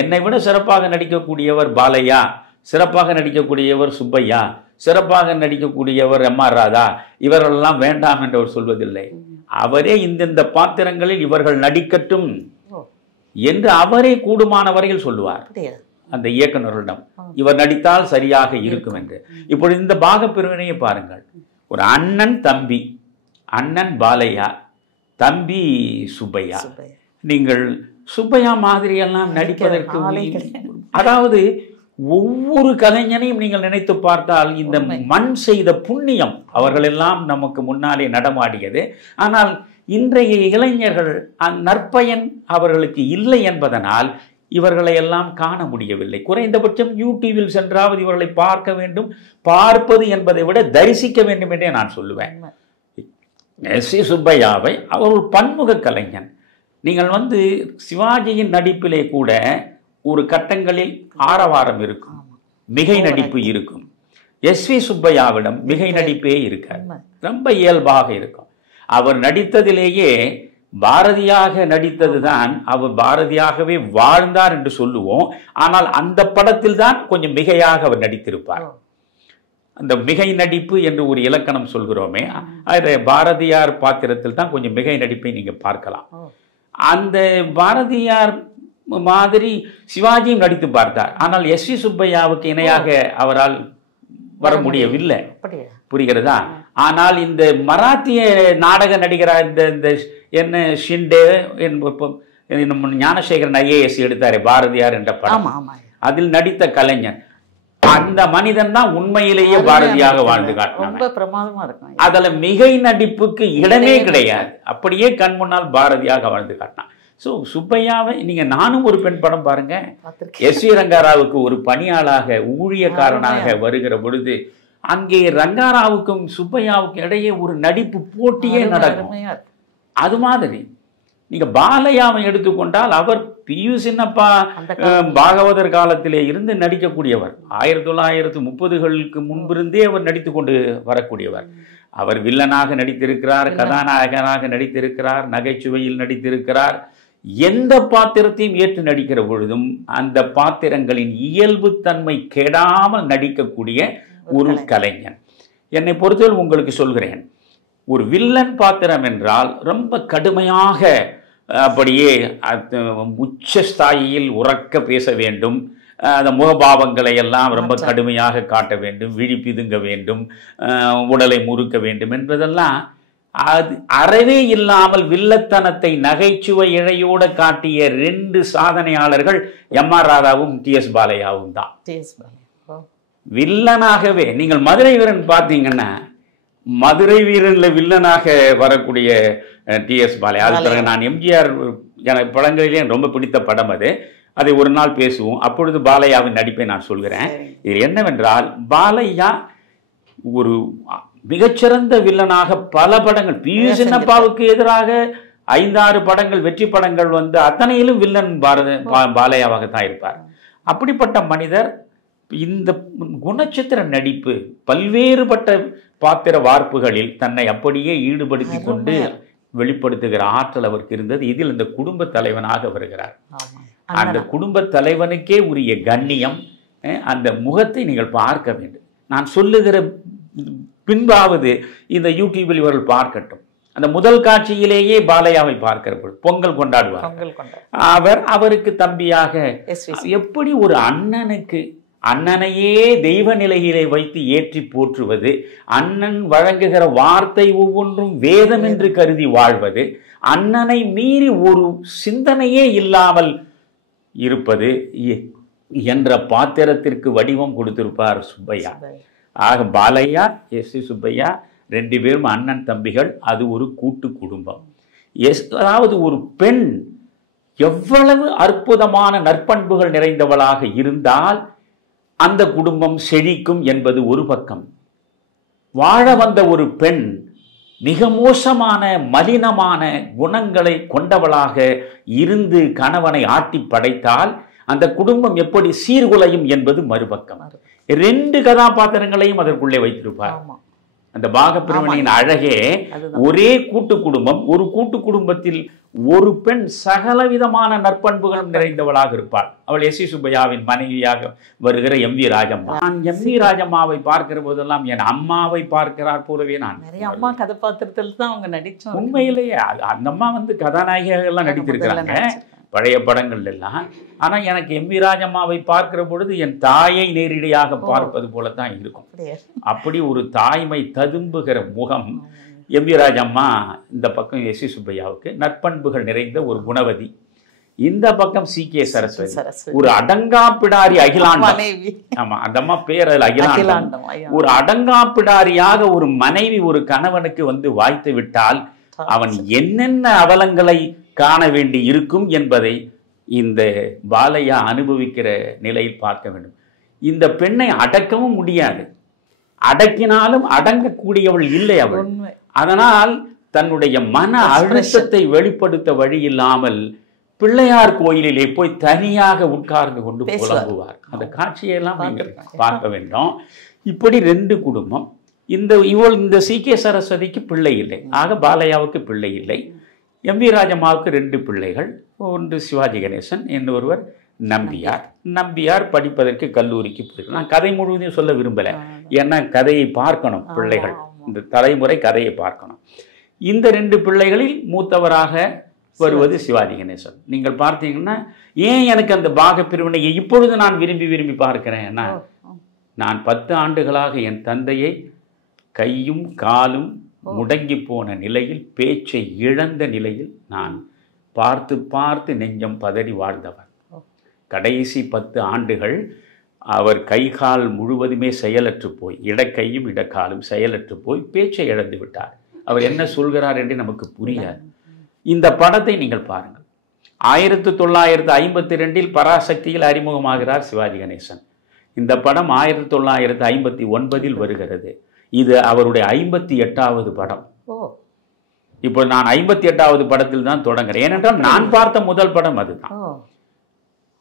என்னை விட சிறப்பாக நடிக்கக்கூடியவர் பாலையா, சிறப்பாக நடிக்கக்கூடியவர் சுப்பையா, சிறப்பாக நடிக்கக்கூடியவர் எம்.ஆர். ராதா, இவரெல்லாம் வேண்டாம் என்று அவர் சொல்வதில்லை. அவரே இந்த பாத்திரங்களில் இவர்கள் நடிக்கட்டும் என்று அவரே கூடுமான வரையில் சொல்லுவார் அந்த இயக்குநர்களிடம், இவர் நடித்தால் சரியாக இருக்கும் என்று. இப்பொழுது இந்த பாகப்பிரிவினையை பாருங்கள். ஒரு அண்ணன் தம்பி, அண்ணன் பாலையா, தம்பி சுப்பையா. நீங்கள் சுப்பையா மாதிரியெல்லாம் நடிப்பதற்கு, அதாவது ஒவ்வொரு கலைஞனையும் நீங்கள் நினைத்து பார்த்தால் இந்த மண் செய்த புண்ணியம் அவர்கள் எல்லாம் நமக்கு முன்னாலே நடமாடியது. ஆனால் இன்றைய இளைஞர்கள் நற்பயன் அவர்களுக்கு இல்லை என்பதனால் இவர்களை எல்லாம் காண முடியவில்லை. குறைந்தபட்சம் யூடியூபில் சென்றாவது இவர்களை பார்க்க வேண்டும். பார்ப்பது என்பதை விட தரிசிக்க வேண்டும் என்றே நான் சொல்லுவேன். எஸ்.சி. சுப்பையாவை அவர் ஒரு பன்முக கலைஞன். நீங்கள் சிவாஜியின் நடிப்பிலே கூட ஒரு கட்டங்களில் ஆரவாரம் இருக்கும், மிகை நடிப்பு இருக்கும். எஸ்.வி. சுப்பையாவிடம் மிகை நடிப்பே இருக்காது, ரொம்ப இயல்பாக இருக்கும். அவர் நடித்ததிலேயே பாரதியாக நடித்ததுதான் அவர் பாரதியாகவே வாழ்ந்தார் என்று சொல்லுவோம். ஆனால் அந்த படத்தில் தான் கொஞ்சம் மிகையாக அவர் நடித்திருப்பார். அந்த மிகை நடிப்பு என்று ஒரு இலக்கணம் சொல்கிறோமே, அது பாரதியார் பாத்திரத்தில் தான் கொஞ்சம் மிகை நடிப்பை நீங்க பார்க்கலாம். அந்த பாரதியார் மாதிரி சிவாஜியும் நடித்து பார்த்தார். ஆனால் எஸ்.வி. சுப்பையாவுக்கு இணையாக அவரால் வர முடியவில்லை. புரிகிறதா? ஆனால் இந்த மராத்திய நாடக நடிகராக இந்த என்ன ஷிண்டே ஞானசேகரன் IAS எடுத்தாரு பாரதியார் என்ற படம், அதில் நடித்த கலைஞர் அந்த மனிதன் தான் உண்மையிலேயே பாரதியாக வாழ்ந்து காட்டினான். அதுல மிகை நடிப்புக்கு இடமே கிடையாது, அப்படியே கண் முன்னால் பாரதியாக வாழ்ந்து காட்டினான். ஸோ சுப்பையாவை நீங்க நானும் ஒரு பெண் படம் பாருங்க, எஸ்.வி. ரங்காராவுக்கு ஒரு பணியாளாக ஊழியக்காரனாக வருகிற பொழுது அங்கே ரங்காராவுக்கும் சுப்பையாவுக்கும் இடையே ஒரு நடிப்பு போட்டியே நடக்கும். அது மாதிரி நீங்க பாலையாவை எடுத்துக்கொண்டால் அவர் P.U. சின்னப்பா பாகவதர் காலத்திலே இருந்து நடிக்கக்கூடியவர். 1930களுக்கு முன்பிருந்தே அவர் நடித்து கொண்டு வரக்கூடியவர். அவர் வில்லனாக நடித்திருக்கிறார், கதாநாயகனாக நடித்திருக்கிறார், நகைச்சுவையில் நடித்திருக்கிறார். எந்த பாத்திரத்தையும் ஏற்று நடிக்கிற பொழுதும் அந்த பாத்திரங்களின் இயல்பு தன்மை கெடாமல் நடிக்கக்கூடிய ஒரு கலைஞன். என்னை பொறுத்தவரை உங்களுக்கு சொல்கிறேன், ஒரு வில்லன் பாத்திரம் என்றால் ரொம்ப கடுமையாக அப்படியே உச்சஸ்தாயியில் உறக்க பேச வேண்டும், அந்த முகபாவங்களை எல்லாம் ரொம்ப கடுமையாக காட்ட வேண்டும், விழி பிதுங்க வேண்டும், உடலை முறுக்க வேண்டும் என்பதெல்லாம் அது அறவே இல்லாமல் வில்லத்தனத்தை நகைச்சுவை இழையோடு காட்டிய 2 சாதனையாளர்கள் M.R. ராதாவும் T.S. பாலையாவும் தான். வில்லனாகவே நீங்கள் மதுரை வீரன் பார்த்தீங்கன்னா மதுரை வீரன்ல வில்லனாக வரக்கூடிய T.S. பாலையா. அது பிறகு நான் எம்ஜிஆர் படங்களிலே ரொம்ப பிடித்த படம் அது, அதை ஒரு நாள் பேசுவோம். அப்பொழுது பாலையாவின் நடிப்பை நான் சொல்கிறேன். இது என்னவென்றால் பாலையா ஒரு மிகச்சிறந்த வில்லனாக பல படங்கள் P.U. சின்னப்பாவுக்கு எதிராக 5-6 படங்கள் வெற்றி படங்கள் அத்தனையிலும் வில்லன் பாலையாவாகத்தான் இருப்பார். அப்படிப்பட்ட மனிதர் இந்த குணச்சித்திர நடிப்பு பல்வேறுபட்ட பாத்திர வார்ப்புகளில் தன்னை அப்படியே ஈடுபடுத்தி கொண்டு வெளிப்படுத்துகிற ஆற்றல் அவருக்கு இருந்தது. இதில் இந்த குடும்ப தலைவனாக வருகிறார். அந்த குடும்ப தலைவனுக்கே உரிய கண்ணியம், அந்த முகத்தை நீங்கள் பார்க்க வேண்டும். நான் சொல்லுகிற பின்பாவது இந்த யூடியூபில் இவர்கள் பார்க்கட்டும். அந்த முதல் காட்சியிலேயே பாலையாவை பார்க்கிற பொழுது பொங்கல் கொண்டாடுவார். அவருக்கு தம்பியாக எப்படி ஒரு அண்ணனையே தெய்வ நிலையிலே வைத்து ஏற்றி போற்றுவது, அண்ணன் வழங்குகிற வார்த்தை ஒவ்வொன்றும் வேதம் என்று கருதி வாழ்வது, அண்ணனை மீறி ஒரு சிந்தனையே இல்லாமல் இருப்பது என்ற பாத்திரத்திற்கு வடிவம் கொடுத்திருப்பார் சுப்பையா. ஆக பாலையா, எஸ்.சி. சுப்பையா 2 பேரும் அண்ணன் தம்பிகள். அது ஒரு கூட்டு குடும்பம். அதாவது ஒரு பெண் எவ்வளவு அற்புதமான நற்பண்புகள் நிறைந்தவளாக இருந்தால் அந்த குடும்பம் செழிக்கும் என்பது ஒரு பக்கம். வாழ வந்த ஒரு பெண் மிக மோசமான மலினமான குணங்களை கொண்டவளாக இருந்து கணவனை ஆட்டி படைத்தால் அந்த குடும்பம் எப்படி சீர்குலையும் என்பது மறுபக்கம். 2 கதாபாத்திரங்களையும் அதற்குள்ளே வைத்திருப்பார். அந்த பாகப்பிரிவினையின் அழகே ஒரே கூட்டு குடும்பம். ஒரு கூட்டு குடும்பத்தில் ஒரு பெண் சகலவிதமான நற்பண்புகள் நிறைந்தவளாக இருப்பாள். அவள் எஸ்.சி. சுப்பையாவின் மனைவியாக வருகிற எம்.வி. ராஜம்மா. நான் எம்.வி. ராஜம்மாவை பார்க்கிற போதெல்லாம் என் அம்மாவை பார்க்கிறார் போலவே நான் நிறைய அம்மா கதாபாத்திரத்தில் தான் அவங்க நடிச்சோம். உண்மையிலேயே அந்த அம்மா வந்து கதாநாயகியாக எல்லாம் நடித்திருக்கிறாங்க பழைய படங்கள் எல்லாம். ஆனால் எனக்கு எம்.வி. ராஜம்மாவை பார்க்கிற பொழுது என் தாயை நேரடியாக பார்ப்பது போலத்தான் இருக்கும். அப்படி ஒரு தாய்மை ததும்புகிற முகம் எம்.வி. ராஜம்மா. இந்த பக்கம் எஸ்.சி. சுப்பையாவுக்கு நற்பண்புகள் நிறைந்த ஒரு குணவதி. இந்த பக்கம் சி.கே. சரஸ்வதி ஒரு அடங்காப்பிடாரி அகிலாண்டம். ஆமா, அந்த அம்மா பேர் அதில் அகிலாண்டம். ஒரு அடங்காப்பிடாரியாக ஒரு மனைவி ஒரு கணவனுக்கு வந்து வாய்த்து விட்டால் அவன் என்னென்ன அவலங்களை காண வேண்டி இருக்கும் என்பதை இந்த பாலையா அனுபவிக்கிற நிலையில் பார்க்க வேண்டும். இந்த பெண்ணை அடக்கவும் முடியாது, அடக்கினாலும் அடங்கக்கூடியவள் இல்லை அவள். அதனால் தன்னுடைய மன அழுத்தத்தை வெளிப்படுத்த வழி இல்லாமல் பிள்ளையார் கோயிலிலே போய் தனியாக உட்கார்ந்து கொண்டு புலம்புவார். அந்த காட்சியெல்லாம் நீங்கள் பார்க்க வேண்டும். இப்படி ரெண்டு குடும்பம். இந்த சி.கே. சரஸ்வதிக்கு பிள்ளை இல்லை, ஆக பாலையாவுக்கு பிள்ளை இல்லை. எம்.வி. ராஜம்மாவுக்கு ரெண்டு பிள்ளைகள். ஒன்று சிவாஜி கணேசன், இன்னொருவர் நம்பியார். நம்பியார் படிப்பதற்கு கல்லூரிக்கு போயிருக்கு. நான் கதை முழுவதையும் சொல்ல விரும்பலை, ஏன்னா கதையை பார்க்கணும் பிள்ளைகள், இந்த தலைமுறை கதையை பார்க்கணும். இந்த ரெண்டு பிள்ளைகளில் மூத்தவராக வருவது சிவாஜி கணேசன். நீங்கள் பார்த்தீங்கன்னா ஏன் எனக்கு அந்த பாகப்பிரிவினையை இப்பொழுது நான் விரும்பி விரும்பி பார்க்கிறேன்னா, நான் 10 ஆண்டுகளாக என் தந்தையை கையும் காலும் முடங்கி போன நிலையில், பேச்சை இழந்த நிலையில் நான் பார்த்து பார்த்து நெஞ்சம் பதறி வாழ்ந்தவர். கடைசி 10 ஆண்டுகள் அவர் கை கால் முழுவதுமே செயலற்று போய், இடக்கையும் இடக்காலும் செயலற்று போய் பேச்சை இழந்து விட்டார். அவர் என்ன சொல்கிறார் என்று நமக்கு புரியாது. இந்த படத்தை நீங்கள் பாருங்கள். 1952 பராசக்தியில் அறிமுகமாகிறார் சிவாஜி கணேசன். இந்த படம் 1959 வருகிறது. இது அவருடைய 58வது படம். இப்போ நான் 58வது படத்தில் தான் தொடங்குறேன். ஏனென்றால் நான் பார்த்த முதல் படம் அதுதான்.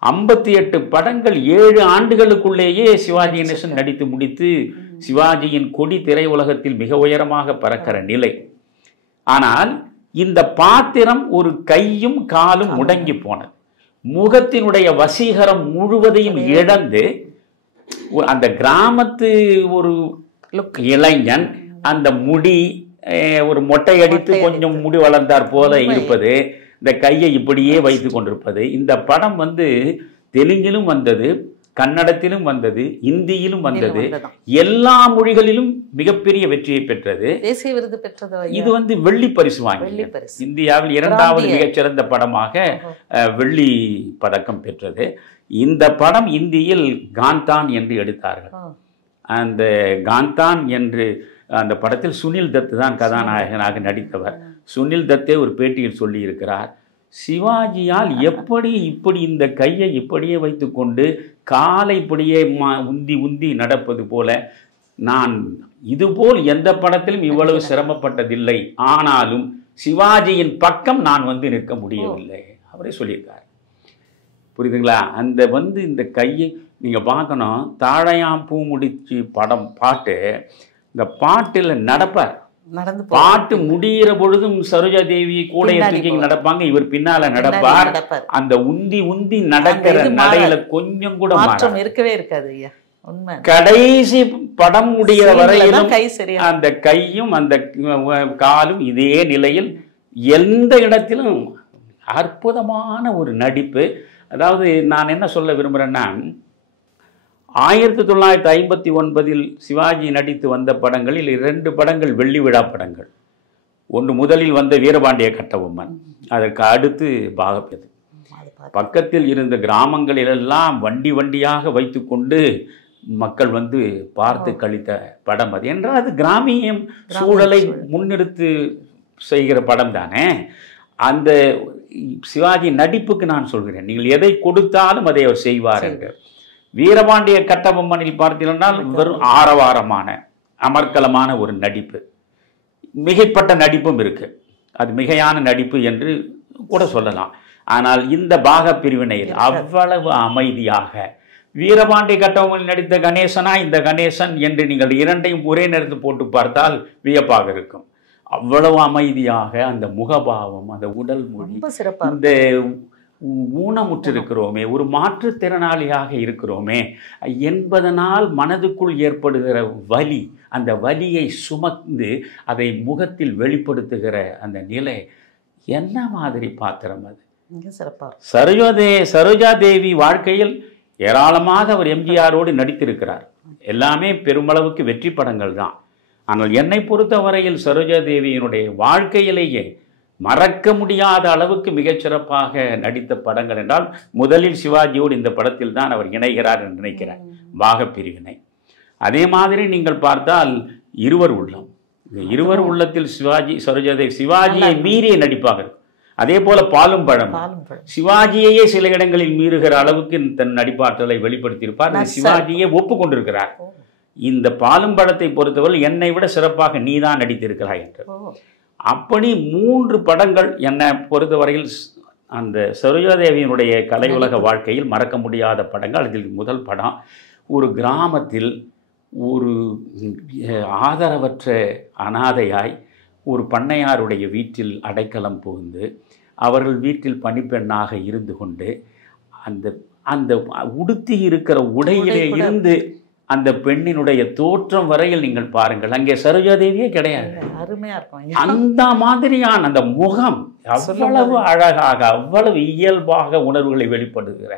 58 படங்கள் 7 ஆண்டுகளுக்குள்ளேயே சிவாஜி கணேசன் நடித்து முடித்து சிவாஜியின் கொடி திரையுலகத்தில் மிக உயரமாக பறக்கிற நிலை. ஆனால் இந்த பாத்திரம் ஒரு கையும் காலும் முடங்கி போனது. முகத்தினுடைய வசீகரம் முழுவதையும் இழந்து அந்த கிராமத்து ஒரு இளைஞன், அந்த முடி ஒரு மொட்டை அடித்து கொஞ்சம் முடி வளர்ந்தார் போல இருப்பது, இந்த கையை இப்படியே வைத்து கொண்டிருப்பது. இந்த படம் வந்து தெலுங்கிலும் வந்தது, கன்னடத்திலும் வந்தது, இந்தியிலும் வந்தது, எல்லா மொழிகளிலும் மிகப்பெரிய வெற்றியை பெற்றது. தேசிய விருது பெற்றது. இது வந்து வெள்ளி பரிசு வாங்கி இந்தியாவில் 2வது மிகச்சிறந்த படமாக வெள்ளி பதக்கம் பெற்றது. இந்த படம் இந்தியில் காந்தான் என்று எடுத்தார்கள். அந்த காந்தான் என்று அந்த படத்தில் சுனில் தத் தான் கதாநாயகனாக நடித்தவர். சுனில் தத்தே ஒரு பேட்டியில் சொல்லி இருக்கிறார், சிவாஜியால் இப்படி இந்த கையை இப்படியே வைத்துக்கொண்டு காலை இப்படியே உந்தி உந்தி நடப்பது போல நான் இதுபோல் எந்த படத்திலும் இவ்வளவு சிரமப்பட்டதில்லை. ஆனாலும் சிவாஜியின் பக்கம் நான் வந்து நிற்க முடியவில்லை. அவரே சொல்லியிருக்கார். புரியுதுங்களா? அந்த இந்த கையை நீங்கள் பார்க்கணும். தாழையாம் பூ முடிச்சு படம் பாட்டு, இந்த பாட்டில் நடப்பார். பாட்டு முடிகிற பொழுதும் சரோஜா தேவி கூட நடப்பாங்க, இவர் பின்னால நடப்பார். அந்த உந்தி உந்தி நடக்கிற நடையில கொஞ்சம் கூட மாற்றம் இருக்கவே இருக்காது. கடைசி படம் முடிகிற வரையிலும் அந்த கையும் அந்த காலும் இதே நிலையில் எந்த இடத்திலும் அற்புதமான ஒரு நடிப்பு. அதாவது நான் என்ன சொல்ல விரும்புகிறேன்னா, 1959 சிவாஜி நடித்து வந்த படங்களில் 2 படங்கள் வெள்ளி விழா படங்கள். ஒன்று முதலில் வந்த வீரபாண்டிய கட்டபொம்மன், அதற்கு அடுத்து பாகப்பிரது. பக்கத்தில் இருந்த கிராமங்களிலெல்லாம் வண்டி வண்டியாக வைத்து கொண்டு மக்கள் வந்து பார்த்து கழித்த படம் அது. என்றால் அது கிராமியம் சூழலை முன்னிறுத்து செய்கிற படம் தானே. அந்த சிவாஜி நடிப்புக்கு நான் சொல்கிறேன், நீங்கள் எதை கொடுத்தாலும் அதை அவர் செய்வார் என்று. வீரபாண்டிய கட்டபொம்மனில் பார்த்தீங்கன்னா வெறும் ஆரவாரமான அமர்க்கலமான ஒரு நடிப்பு, மிகைப்பட்ட நடிப்பும் இருக்கு, அது மிகையான நடிப்பு என்று கூட சொல்லலாம். ஆனால் இந்த பாக பிரிவினையில் அவ்வளவு அமைதியாக வீரபாண்டி கட்டபொம்மன் நடித்த கணேசனா இந்த கணேசன் என்று நீங்கள் இரண்டையும் ஒரே நேரத்தில் போட்டு பார்த்தால் வியப்பாக இருக்கும். அவ்வளவு அமைதியாக அந்த முகபாவம், அந்த உடல் மொழி, இந்த ஊனமுற்றிருக்கிறோமே, ஒரு மாற்றுத்திறனாளியாக இருக்கிறோமே என்பதனால் மனதுக்குள் ஏற்படுகிற வலி, அந்த வலியை சுமந்து அதை முகத்தில் வெளிப்படுத்துகிற அந்த நிலை என்ன மாதிரி பாத்திரம் அது. சரோஜா தேவி வாழ்க்கையில் ஏராளமாக அவர் எம்ஜிஆரோடு நடித்திருக்கிறார். எல்லாமே பெருமளவுக்கு வெற்றி படங்கள் தான். ஆனால் என்னை பொறுத்தவரையில் சரோஜா தேவியினுடைய வாழ்க்கையிலேயே மறக்க முடியாத அளவுக்கு மிகச்சிறப்பாக நடித்த படங்கள் என்றால் முதலில் சிவாஜியோடு இந்த படத்தில் தான் அவர் இணைகிறார் என்று நினைக்கிறார், பாகப்பிரிவினை. அதே மாதிரி நீங்கள் பார்த்தால் இருவர் உள்ளம், இருவர் உள்ளத்தில் சிவாஜி சரோஜா தேவி சிவாஜியை மீறிய நடிப்பாக இருக்கும். அதே போல பாலும் பழம் சிவாஜியையே சில இடங்களில் மீறுகிற அளவுக்கு தன் நடிப்பாற்றலை வெளிப்படுத்தியிருப்பார். சிவாஜியை ஒப்புக்கொண்டிருக்கிறார். இந்த பாலும் பழத்தை பொறுத்தவரை என்னை விட சிறப்பாக நீதான் நடித்திருக்கிறாய் என்று. அப்படி 3 படங்கள் என்னை பொறுத்தவரையில் அந்த சரோஜாதேவியினுடைய கலை உலக வாழ்க்கையில் மறக்க முடியாத படங்கள். அதில் முதல் படம், ஒரு கிராமத்தில் ஒரு ஆதரவற்ற அனாதையாய் ஒரு பண்ணையாருடைய வீட்டில் அடைக்கலம் புகுந்து அவர்கள் வீட்டில் பணிப்பெண்ணாக இருந்து கொண்டு அந்த அந்த உடுத்தி இருக்கிற உடையிலே இருந்து அந்த பெண்ணினுடைய தோற்றம் வரையில் நீங்கள் பாருங்கள், அங்கே சரோஜாதேவியே கிடையாது. அருமையா இருக்கும். அந்த மாதிரியான அந்த முகம் அவ்வளவு அழகாக, அவ்வளவு இயல்பாக உணர்வுகளை வெளிப்படுகிற,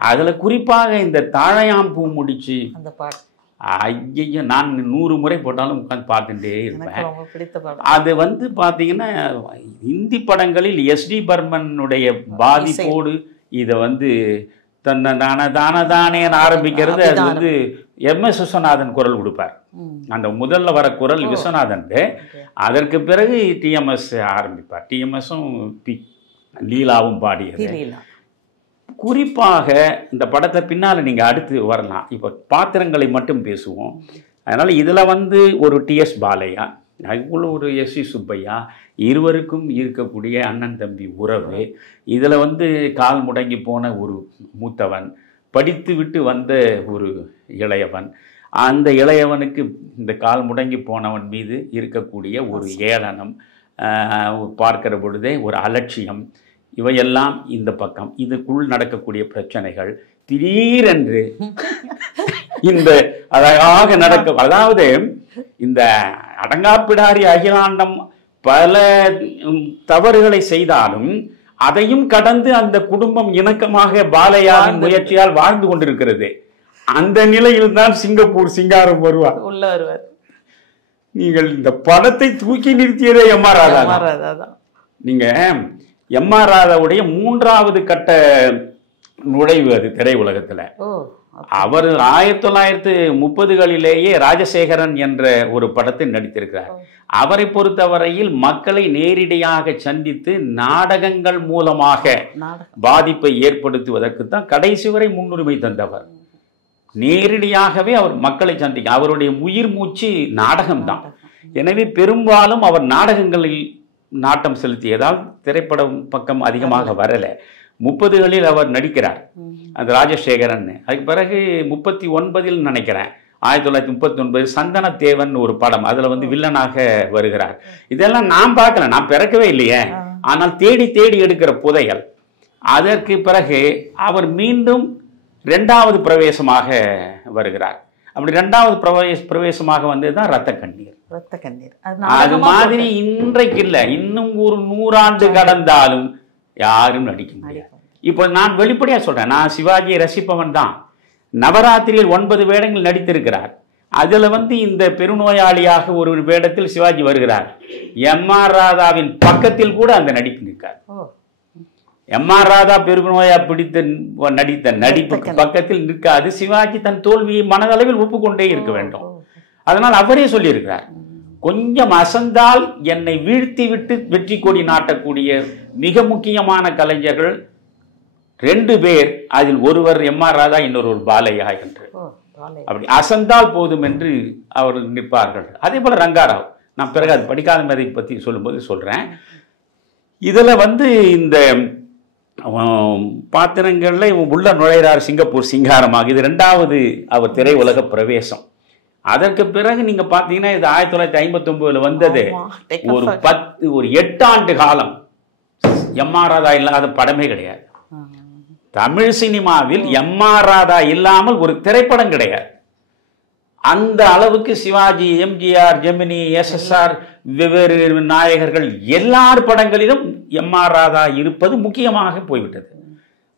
அதுல குறிப்பாக இந்த தாழையாம் பூ முடிச்சு அந்த பாட்டு, ஐயோ நான் 100 முறை போட்டாலும் உட்காந்து பார்த்துட்டே இருப்பேன். அது பார்த்தீங்கன்னா இந்தி படங்களில் எஸ்டி பர்மனுடைய பாதிப்போடு இதை தன்னை தானே ஆரம்பிக்கிறது. அது எம்.எஸ். விஸ்வநாதன் குரல் கொடுப்பார். அந்த முதல்ல வர குரல் விஸ்வநாதன், அதற்கு பிறகு டிஎம்எஸ் ஆரம்பிப்பார். டிஎம்எஸும் லீலாவும் பாடியது. குறிப்பாக இந்த படத்தை பின்னால் நீங்கள் அடுத்து வரலாம். இப்போ பாத்திரங்களை மட்டும் பேசுவோம். அதனால் இதில் ஒரு டிஎஸ் பாலையா, அதுக்குள்ள ஒரு எஸ்.சி. சுப்பையா, இருவருக்கும் இருக்கக்கூடிய அண்ணன் தம்பி உறவு. இதில் கால் முடங்கி போன ஒரு மூத்தவன், படித்து விட்டு வந்த ஒரு இளையவன், அந்த இளையவனுக்கு இந்த கால் முடங்கி போனவன் மீது இருக்கக்கூடிய ஒரு ஏளனம், பார்க்கிற பொழுதே ஒரு அலட்சியம், இவையெல்லாம் இந்த பக்கம். இதுக்குள் நடக்கக்கூடிய பிரச்சனைகள் திடீரென்று இந்த அழகாக நடக்க, அதாவது இந்த அடங்காப்பிடாரி அகிலாண்டம் பல தவறுகளை செய்தாலும் அதையும் கடந்து அந்த குடும்பம் இணக்கமாக பாலையாவின் முயற்சியால் வாழ்ந்து கொண்டிருக்கிறது. அந்த நிலையில் தான் சிங்கப்பூர் சிங்காரம் வருவார், உள்ள வருவார். நீங்கள் இந்த படத்தை தூக்கி நிறுத்தியதே எம்.ஆர். ராதா. நீங்க எம்.ஆர். ராதாவுடைய 3வது கட்ட நுழைவு அது திரை உலகத்துல. அவர் 1930களிலேயே ராஜசேகரன் என்ற ஒரு படத்தில் நடித்திருக்கிறார். அவரை பொறுத்தவரையில் மக்களை நேரடியாக சந்தித்து நாடகங்கள் மூலமாக பாதிப்பை ஏற்படுத்துவதற்கு தான் கடைசி வரை முன்னுரிமை தந்தவர். நேரடியாகவே அவர் மக்களை சந்திக்க அவருடைய உயிர் மூச்சு நாடகம்தான். எனவே பெரும்பாலும் அவர் நாடகங்களில் நாட்டம் செலுத்தியதால் திரைப்படம் பக்கம் அதிகமாக வரல. 30களில் அவர் நடிக்கிறார், அது ராஜசேகரன். அதுக்கு பிறகு 39 நினைக்கிறேன், 1939 சந்தனத்தேவன் ஒரு படம், அதில் வில்லனாக வருகிறார். இதெல்லாம் நான் பார்க்கல, நான் பிறக்கவே இல்லையே. ஆனால் தேடி தேடி எடுக்கிற புதையல். அதற்கு பிறகு அவர் மீண்டும் 2வது பிரவேசமாக வருகிறார். அப்படி 2வது பிரவேசமாக வந்ததுதான் ரத்த கண்ணீர். அது மாதிரி இன்றைக்கு இல்லை, இன்னும் ஒரு 100 ஆண்டு கடந்தாலும் யாரும் நடிக்க முடியாது. இப்போ நான் வெளிப்படையா சொல்றேன், நான் சிவாஜியை ரசிப்பவன் தான். நவராத்திரியில் 9 வேடங்கள் நடித்திருக்கிறார். அதுல இந்த பெருநோயாளியாக ஒரு வேடத்தில் சிவாஜி வருகிறார். எம்.ஆர். ராதாவின் பக்கத்தில் கூட அந்த நடிப்பு நிற்காது. எம்.ஆர். ராதா பெருநோயா நடித்த நடிப்புக்கு பக்கத்தில் நிற்காது. சிவாஜி தன் தோல்வியை மனதளவில் ஒப்புக்கொண்டே இருக்க வேண்டும். அதனால் அவரே சொல்லியிருக்கிறார், கொஞ்சம் அசந்தால் என்னை வீழ்த்தி விட்டு வெற்றி கொடி நாட்டக்கூடிய மிக முக்கியமான கலைஞர்கள் 2 பேர், அதில் ஒருவர் எம்.ஆர். ராதா, இன்னொரு பாலையா என்று. அப்படி அசந்தால் போதும் என்று அவர்கள் நிற்பார்கள். அதே போல ரங்காராவ், நான் பிறகு அது படிக்காத மாதிரி பற்றி சொல்லும்போது சொல்றேன். இதுல இந்த பாத்திரங்களில் உள்ள நுழைகிறார் சிங்கப்பூர் சிங்காரமாக. இது 2வது அவர் திரையுலக பிரவேசம். அதற்கு பிறகு நீங்க பார்த்தீங்கன்னா இது 1959 வந்தது. ஒரு 8 ஆண்டு காலம் எம்.ஆர். ராதா இல்லாத படமே கிடையாது. தமிழ் சினிமாவில் எம்.ஆர். ராதா இல்லாமல் ஒரு திரைப்படம் கிடையாது. அந்த அளவுக்கு சிவாஜி, எம்ஜிஆர், ஜெமினி, எஸ்எஸ்ஆர், வெவ்வேறு நாயகர்கள் எல்லார் படங்களிலும் எம்.ஆர். ராதா இருப்பது முக்கியமாக போய்விட்டது.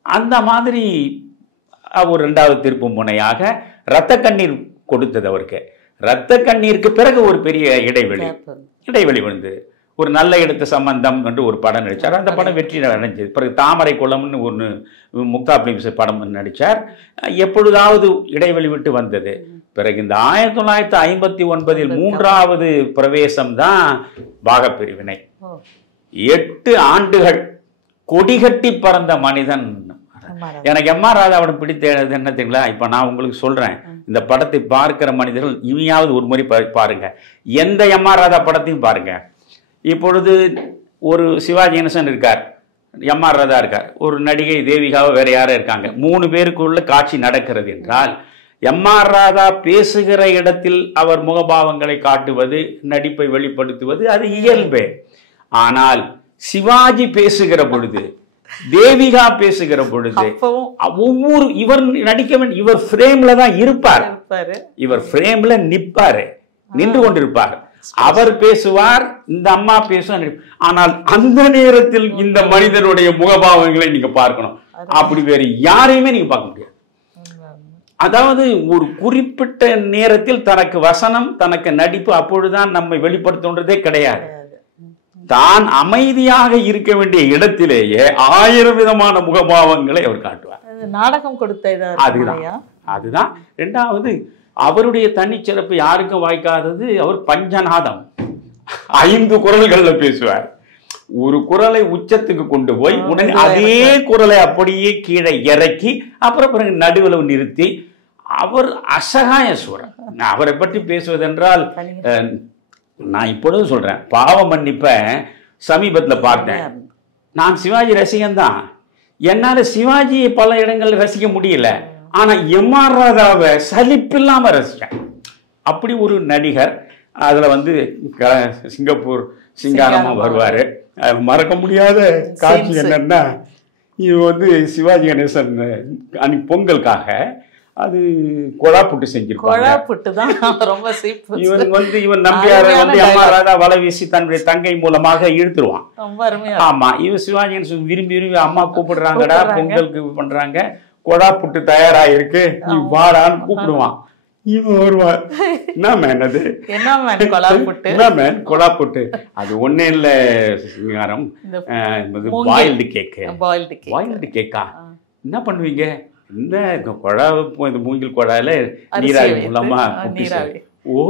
அந்த மாதிரி ஒரு 2வது திருப்பு முனையாக இரத்த கண்ணீர் கொடுத்தது அவருக்கு. இரத்த கண்ணீருக்கு பிறகு ஒரு பெரிய இடைவெளி வந்தது. ஒரு நல்ல இடத்து சம்பந்தம் என்று ஒரு படம் நடித்தார். அந்த படம் வெற்றி அடைஞ்சது. பிறகு தாமரை குளம்னு ஒன்று முக்தா பிலிம்ஸ் படம் நடித்தார். எப்பொழுதாவது இடைவெளி விட்டு வந்தது. பிறகு இந்த 1959 3வது பிரவேசம் தான் பாகப்பிரிவினை. 8 ஆண்டுகள் கொடிகட்டி பறந்த மனிதன். எனக்கு எம்.ஆர். ராதாவிடம் பிடித்தது என்ன தெரியுங்களா? இப்ப நான் உங்களுக்கு சொல்றேன், இந்த படத்தை பார்க்கிற மனிதர்கள் இனியாவது ஒரு முறை பாருங்க. எந்த எம்.ஆர். ராதா படத்தையும் பாருங்க. இப்பொழுது ஒரு சிவாஜி கணேசன் இருக்கார், எம்.ஆர். ராதா இருக்கார், ஒரு நடிகை தேவிகாவோ வேற யாரும் இருக்காங்க. 3 பேருக்குள்ள காட்சி நடக்கிறது என்றால் எம்.ஆர். ராதா பேசுகிற இடத்தில் அவர் முகபாவங்களை காட்டுவது, நடிப்பை வெளிப்படுத்துவது அது இயல்பே. ஆனால் சிவாஜி பேசுகிற பொழுது, தேவிகா பேசுகிற பொழுது, ஒவ்வொரு இவர் நடிக்க வேண்டிய இவர் பிரேம்ல தான் இருப்பார். இவர் பிரேம்ல நிற்பாரு, நின்று கொண்டிருப்பார். அவர் பேசுவார், இந்த அம்மா பேசுவார். ஆனால் அந்த நேரத்தில் இந்த மனிதனுடைய முகபாவங்களை நீங்க பார்க்கணும். அப்படி வேறு யாரையுமே நீங்க பார்க்க முடியாது. அதாவது ஒரு குறிப்பிட்ட நேரத்தில் தனக்கு வசனம், தனக்கு நடிப்பு அப்பொழுதுதான் நம்மை வெளிப்படுத்துன்றதே கிடையாது. தான் அமைதியாக இருக்க வேண்டிய இடத்திலேயே 1000 விதமான முகபாவங்களை அவர் காட்டுவார். நாடகம் கொடுத்த அதுதான் 2வது அவருடைய தனிச்சிறப்பு. யாருக்கும் வாய்க்காதது, அவர் பஞ்சநாதம். 5 குரல்கள்ல பேசுவார். ஒரு குரலை உச்சத்துக்கு கொண்டு போய் உடனே அதே குரலை அப்படியே கீழே இறக்கி அப்புறம் பிறகு நடுவில் நிறுத்தி அவர் அசகாயஸ்வரர். அவரை பற்றி பேசுவதென்றால் நான் இப்பொழுது சொல்றேன், பாவ மன்னிப்ப சமீபத்தில் பார்த்தேன். நான் சிவாஜி ரசிகன் தான். என்னால சிவாஜியை பல இடங்கள்ல ரசிக்க முடியல. ஆனா எம்.ஆர். ராதாவை சலிப்பில்லாம ரசிச்சேன். அப்படி ஒரு நடிகர். அதுல சிங்கப்பூர் சிங்காரமா வருவாரு. மறக்க முடியாத காட்சி என்னன்னா, இது சிவாஜி கணேசன் அன்னைக்கு பொங்கலுக்காக அது கொழா புட்டு செஞ்சிருப்பாங்க. இவன் நம்பியார் எம்.ஆர். ராதா வலை வீசி தன்னுடைய தங்கை மூலமாக இழுத்துருவான். ஆமா, இவன் சிவாஜி கணேசன் விரும்பி விரும்பி அம்மா கூப்பிடுறாங்கடா, பொங்கலுக்கு பண்றாங்க, கொழா புட்டு தயாராயிருக்கு, நீ வாடான்னு கூப்பிடுவான். இவன் வருவார், என்ன மேன் அது, என்ன மேன் கொழா புட்டு, அது ஒண்ணே இல்ல சிங்காரம், பாயில்டு கேக்கா, என்ன பண்ணுவீங்க, இந்த குழா, இந்த மூங்கில் குழாயில நீராவி மூலமா, ஓ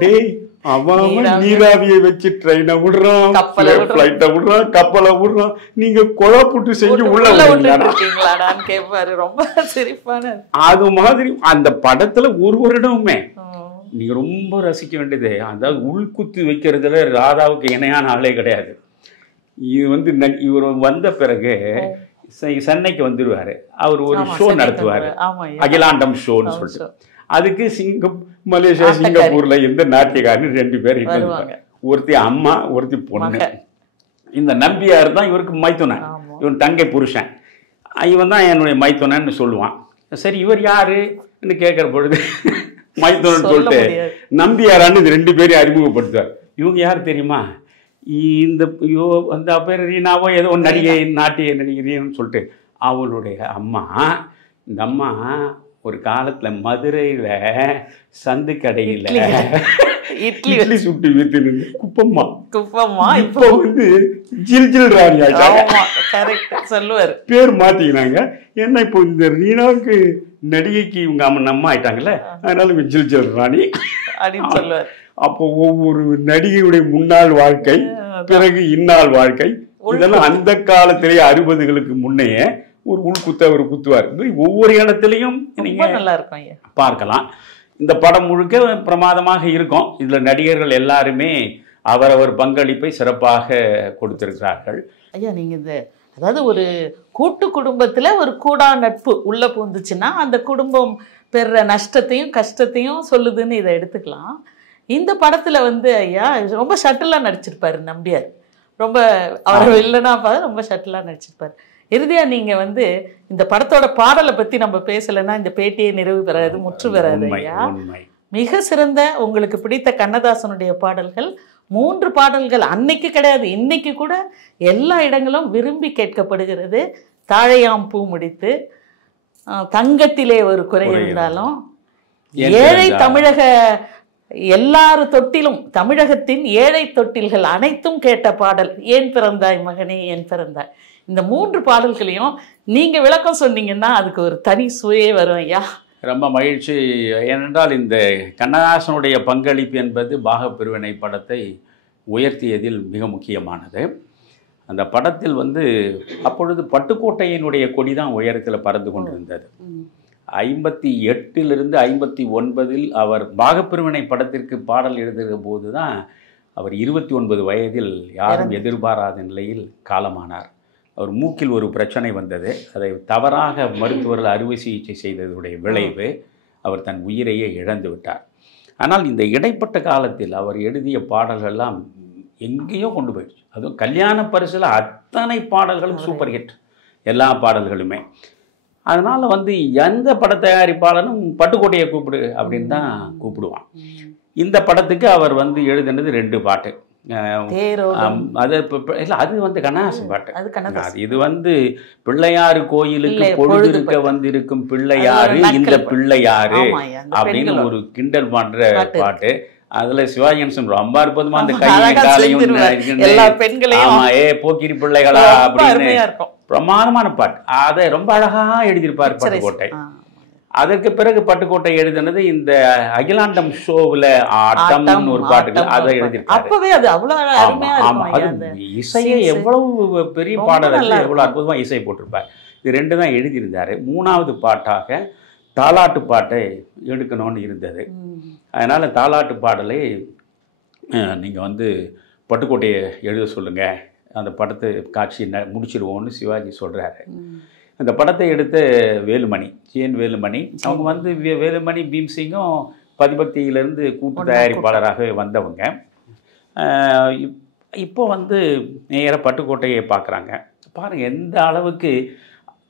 டேய் அவன் நீராவியை வச்சு ட்ரெயினை விடுறான், பிளைட்டை விடுறான், கப்பலை விடுறான், நீங்க கொழா புட்டு செஞ்சு உள்ள கேட்பாரு. ரொம்ப சிரிப்பான அது மாதிரி அந்த படத்துல ஒரு இடமுமே நீங்க ரொம்ப ரசிக்க வேண்டியது. அதாவது உள்குத்து வைக்கிறதுல ராதாவுக்கு இணையான ஆளே கிடையாது. இது இவர் வந்த பிறகு சென்னைக்கு வந்துடுவாரு. அவர் ஒரு ஷோ நடத்துவாரு, அகிலாண்டம் ஷோன்னு சொல்லிட்டு. அதுக்கு மலேசியா சிங்கப்பூர்ல எந்த நாட்டியக்காரன்னு 2 பேர் இருக்காங்க. ஒருத்தி அம்மா, ஒருத்தி பொண்ணு. இந்த நம்பியார் தான் இவருக்கு மைத்துனன், இவன் தங்கை புருஷன். இவன் தான் என்னுடைய மைத்துனன்னு சொல்லுவான். சரி, இவர் யாருன்னு கேட்கிற பொழுது மைத்துனன் சொல்லிட்டு நம்பியாரான்னு இந்த 2 பேரையும் அறிமுகப்படுத்துவார். இவங்க யார் தெரியுமா, இந்த அந்த பேர் ரீனாவோ ஏதோ நடிகை, நாட்டிய நடிகரின்னு சொல்லிட்டு அவளுடைய அம்மா. இந்த அம்மா ஒரு காலத்துல மதுரையில சந்து கடையில இட்லி சுட்டு வித்து குப்பம்மா இப்போ ஜில் ஜில் ராணி சொல்லுவார், பேர் மாத்திக்கினாங்க. ஏன்னா இப்போ இந்த ரீனாவுக்கு நடிகைக்கு இவங்க அம்மா ஆயிட்டாங்கல்ல, அதனால இவங்க ஜில் ஜில் ராணி அப்படின்னு சொல்லுவார். அப்போ ஒவ்வொரு நடிகையுடைய முன்னாள் வாழ்க்கை, பிறகு இந்நாள் வாழ்க்கை, இதெல்லாம் அந்த காலத்திலேயே 60களுக்கு முன்னையே ஒரு உள்குத்த ஒரு குத்துவார். ஒவ்வொரு இடத்துலையும் நீங்க நல்லா இருக்கும் பார்க்கலாம். இந்த படம் முழுக்க பிரமாதமாக இருக்கும். இதுல நடிகர்கள் எல்லாருமே அவரவர் பங்களிப்பை சிறப்பாக கொடுத்திருக்கிறார்கள். ஐயா, நீங்க இந்த அதாவது ஒரு கூட்டு குடும்பத்தில் ஒரு கூடா நட்பு உள்ளே பூந்துச்சுன்னா அந்த குடும்பம் பெற நஷ்டத்தையும் கஷ்டத்தையும் சொல்லுதுன்னு இதை எடுத்துக்கலாம். இந்த படத்தில் வந்து ஐயா ரொம்ப ஷட்டிலாக நடிச்சிருப்பார் நம்பியார். ரொம்ப அவர் இல்லைன்னா ரொம்ப ஷட்டிலாக நடிச்சிருப்பார். இறுதியாக நீங்கள் வந்து இந்த படத்தோட பாடலை பற்றி நம்ம பேசலைன்னா இந்த பேட்டியை நிறைவு பெறாது, முற்று பெறாது ஐயா. மிக சிறந்த உங்களுக்கு பிடித்த கண்ணதாசனுடைய பாடல்கள் 3 பாடல்கள் அன்னைக்கு கிடையாது, இன்னைக்கு கூட எல்லா இடங்களும் விரும்பி கேட்கப்படுகிறது. தாழையாம் பூ முடித்து, தங்கத்திலே ஒரு குறை இருந்தாலும், ஏழை தமிழக எல்லாரு தொட்டிலும், தமிழகத்தின் ஏழை தொட்டில்கள் அனைத்தும் கேட்ட பாடல் ஏன் பிறந்தாய் மகனே ஏன் பிறந்தாய். இந்த 3 பாடல்களையும் நீங்க விளக்கம் சொன்னீங்கன்னா அதுக்கு ஒரு தனி சுவையே வரும் ஐயா. ரொம்ப மகிழ்ச்சி. ஏனென்றால் இந்த கண்ணதாசனுடைய பங்களிப்பு என்பது பாகப்பிரிவினை படத்தை உயர்த்தியதில் மிக முக்கியமானது. அந்த படத்தில் வந்து அப்பொழுது பட்டுக்கோட்டையினுடைய கொடி தான் உயரத்தில் பறந்து கொண்டிருந்தது. 58 59 அவர் பாகப்பிரிவினை படத்திற்கு பாடல் எழுதுகிற போது தான் அவர் 29 வயதில் யாரும் எதிர்பாராத நிலையில் காலமானார். அவர் மூக்கில் ஒரு பிரச்சனை வந்தது. அதை தவறாக மருத்துவர்கள் அறுவை சிகிச்சை செய்ததுடைய விளைவு அவர் தன் உயிரையே இழந்து விட்டார். ஆனால் இந்த இடைப்பட்ட காலத்தில் அவர் எழுதிய பாடல்கள்லாம் எங்கேயோ கொண்டு போயிடுச்சு. அதுவும் கல்யாண பரிசில் அத்தனை பாடல்களும் சூப்பர் ஹிட், எல்லா பாடல்களுமே. அதனால் வந்து எந்த பட தயாரிப்பாளனும் பட்டுக்கோட்டையை கூப்பிடு அப்படின்னு தான் கூப்பிடுவான். இந்த படத்துக்கு அவர் வந்து எழுதினது 2 பாட்டு. அது இல்லை, அது வந்து கண்ணதாசன் பாட்டு. இது வந்து பிள்ளையாறு கோயிலுக்கு பொழுதுருக்க வந்திருக்கும் பிள்ளையாரு இந்த பிள்ளையாரு அப்படின்னு ஒரு கிண்டல் பண்ற பாட்டு. அதுல சிவாஜி கணேசன் ரொம்ப அற்புதமா அந்த கையும் காலையும் ஆமா போக்கிரி பிள்ளைகளா அப்படின்னு பிரமாதமான பாட்டு. அதை ரொம்ப அழகா எழுதியிருப்பார் பட்டுக்கோட்டை. அதற்கு பிறகு பட்டுக்கோட்டை எழுதினது இந்த அகிலாண்டம் ஷோவில் ஆட்டம்னு ஒரு பாட்டுகள் அதை எழுதியிருக்காரு. இசையை எவ்வளவு பெரிய பாடல்கள் எவ்வளவு அற்புதமா இசை போட்டிருப்பார். இது 2 தான் எழுதியிருந்தாரு. 3வது பாட்டாக தாலாட்டு பாட்டை எடுக்கணும்னு இருந்தது. அதனால தாலாட்டு பாடலை நீங்க வந்து பட்டுக்கோட்டையை எழுத சொல்லுங்க, அந்த படத்தை காட்சி முடிச்சிருவோம்னு சிவாஜி சொல்றாரு. அந்த படத்தை எடுத்த வேலுமணி, ஜிஎன் வேலுமணி, அவங்க வந்து வேலுமணி பீம்சிங்கும் பதிபக்தியிலிருந்து கூட்டு தயாரிப்பாளராக வந்தவங்க. இப்போ வந்து நேராக பட்டுக்கோட்டையை பார்க்குறாங்க. பாருங்கள் எந்த அளவுக்கு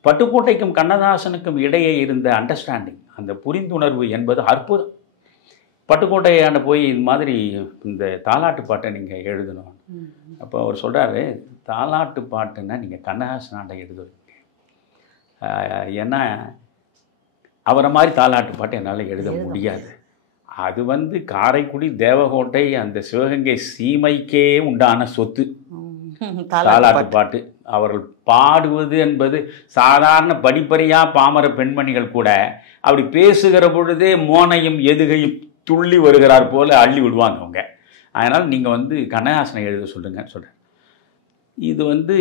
பட்டுக்கோட்டைக்கும் கண்ணதாசனுக்கும் இடையே இருந்த அண்டர்ஸ்டாண்டிங், அந்த புரிந்துணர்வு என்பது அற்புதம். பட்டுக்கோட்டையாண்ட போய் இது மாதிரி இந்த தாலாட்டு பாட்டை நீங்கள் எழுதணும். அப்போ அவர் சொல்கிறாரு, தாலாட்டு பாட்டுன்னா நீங்கள் கண்ணதாசனாண்ட எழுதுவீங்க, ஏன்னா அவரை மாதிரி தாலாட்டு பாட்டு என்னால் எழுத முடியாது. அது வந்து காரைக்குடி தேவகோட்டை அந்த சிவகங்கை சீமைக்கே உண்டான சொத்து தாலாட்டு பாட்டு. அவர்கள் பாடுவது என்பது சாதாரண படிப்பறியாக பாமர பெண்மணிகள் கூட அப்படி பேசுகிற பொழுதே மோனையும் எதுகையும் துள்ளி வருகிறார் போல அள்ளி விடுவாங்க அவங்க. அதனால் நீங்கள் வந்து கண்ணதாசனை எழுத சொல்லுங்கன்னு சொல்கிறேன். இது வந்து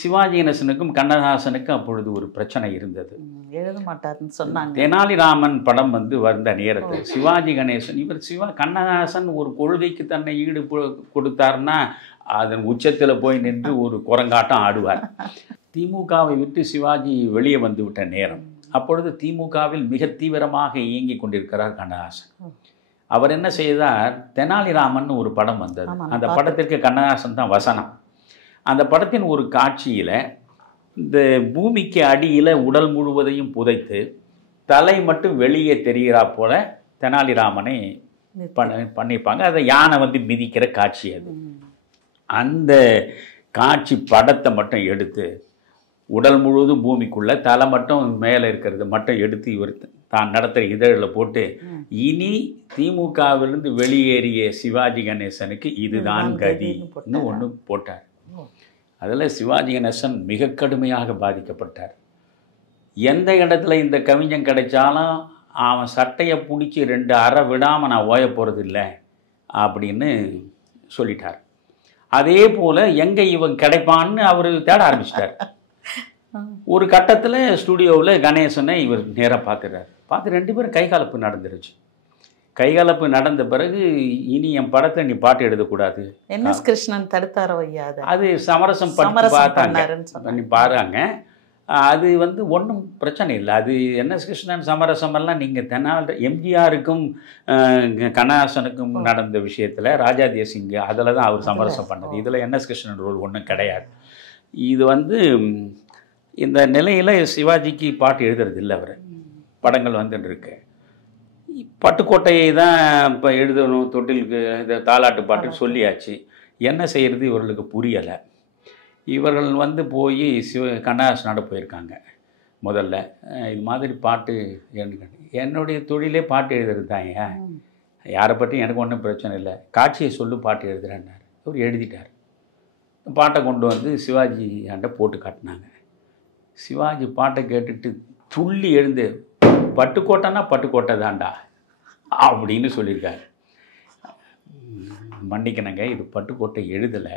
சிவாஜி கணேசனுக்கும் கண்ணதாசனுக்கும் அப்பொழுது ஒரு பிரச்சனை இருந்தது. எழுத மாட்டார்னு சொன்னாங்க. தெனாலிராமன் படம் வந்து வந்த நேரத்தில் சிவாஜி கணேசன் கண்ணதாசன் ஒரு கொள்கைக்கு தன்னை ஈடு கொடுத்தாருன்னா அதன் உச்சத்தில் போய் நின்று ஒரு குரங்காட்டம் ஆடுவார். திமுகவை விட்டு சிவாஜி வெளியே வந்து விட்ட நேரம், அப்பொழுது திமுகவில் மிக தீவிரமாக இயங்கி கொண்டிருக்கிறார் கண்ணதாசன். அவர் என்ன செய்தார், தெனாலிராமன் ஒரு படம் வந்தது. அந்த படத்திற்கு கண்ணதாசன் தான் வசனம். அந்த படத்தின் ஒரு காட்சியில் இந்த பூமிக்கு அடியில் உடல் முழுவதையும் புதைத்து தலை மட்டும் வெளியே தெரிகிறா போல தெனாலிராமனை பண்ணியிருப்பாங்க. அதை யானை வந்து மிதிக்கிற காட்சி. அது அந்த காட்சி படத்தை மட்டும் எடுத்து உடல் முழுவதும் பூமிக்குள்ளே தலை மட்டும் மேலே இருக்கிறது மட்டும் எடுத்து இவர் தான் நடத்துகிற இதழில் போட்டு, இனி திமுகவிலிருந்து வெளியேறிய சிவாஜி கணேசனுக்கு இதுதான் கதின்னு ஒன்று போட்டார். அதில் சிவாஜி கணேசன் மிக கடுமையாக பாதிக்கப்பட்டார். எந்த இடத்துல இந்த கவிஞன் கிடைச்சாலும் அவன் சட்டையை பிடிச்சி 2 அறை விடாமல் நான் ஓய போகிறது இல்லை அப்படின்னு சொல்லிட்டார். அதே போல் எங்கே இவன் கிடைப்பான்னு அவர் தேட ஆரம்பிச்சிட்டார். ஒரு கட்டத்தில் ஸ்டுடியோவில் கணேசனை இவர் நேராக பார்த்துறாரு. பார்த்து 2 பேரும் கைகலப்பு நடந்துருச்சு. கைகலப்பு நடந்த பிறகு இனி என் படத்தை நீ பாட்டு எழுதக்கூடாது. NS கிருஷ்ணன் தடுத்தாரோ ஐயா? அது சமரசம் பார்த்தாங்க, பண்ணி பாருங்க. அது வந்து ஒன்றும் பிரச்சனை இல்லை. அது NS கிருஷ்ணன் சமரசமெல்லாம் நீங்கள் எம்ஜிஆருக்கும் கண்ணதாசனுக்கும் நடந்த விஷயத்தில் ராஜா தேசிங் அதில் தான் அவர் சமரசம் பண்ணது. இதில் NS கிருஷ்ணன் ரோல் ஒன்றும் கிடையாது. இது வந்து இந்த நிலையில் சிவாஜிக்கு பாட்டு எழுதுறது இல்லை. அவர் படங்கள் வந்துட்டு இருக்கு. பட்டுக்கோட்டையை தான் இப்போ எழுதணும், தொட்டிலுக்கு இந்த தாலாட்டு பாட்டுன்னு சொல்லியாச்சு. என்ன செய்கிறது இவர்களுக்கு புரியலை. இவர்கள் வந்து போய் கண்ணதாசனோட போயிருக்காங்க. முதல்ல இது மாதிரி பாட்டு என்னுடைய தொழிலே பாட்டு எழுதுறது தான். யாரை பற்றி எனக்கு ஒன்றும் பிரச்சனை இல்லை, காட்சியை சொல்லு பாட்டு எழுதுறேன்னாரு. அவர் எழுதிட்டார். பாட்டை கொண்டு வந்து சிவாஜி ஆண்ட போட்டு காட்டினாங்க. சிவாஜி பாட்டை கேட்டுட்டு துள்ளி எழுந்து, பட்டுக்கோட்டைன்னா பட்டுக்கோட்டை தான்டா அப்படின்னு சொல்லியிருக்காரு. மன்னிக்கணுங்க, இது பட்டுக்கோட்டை எழுதலை,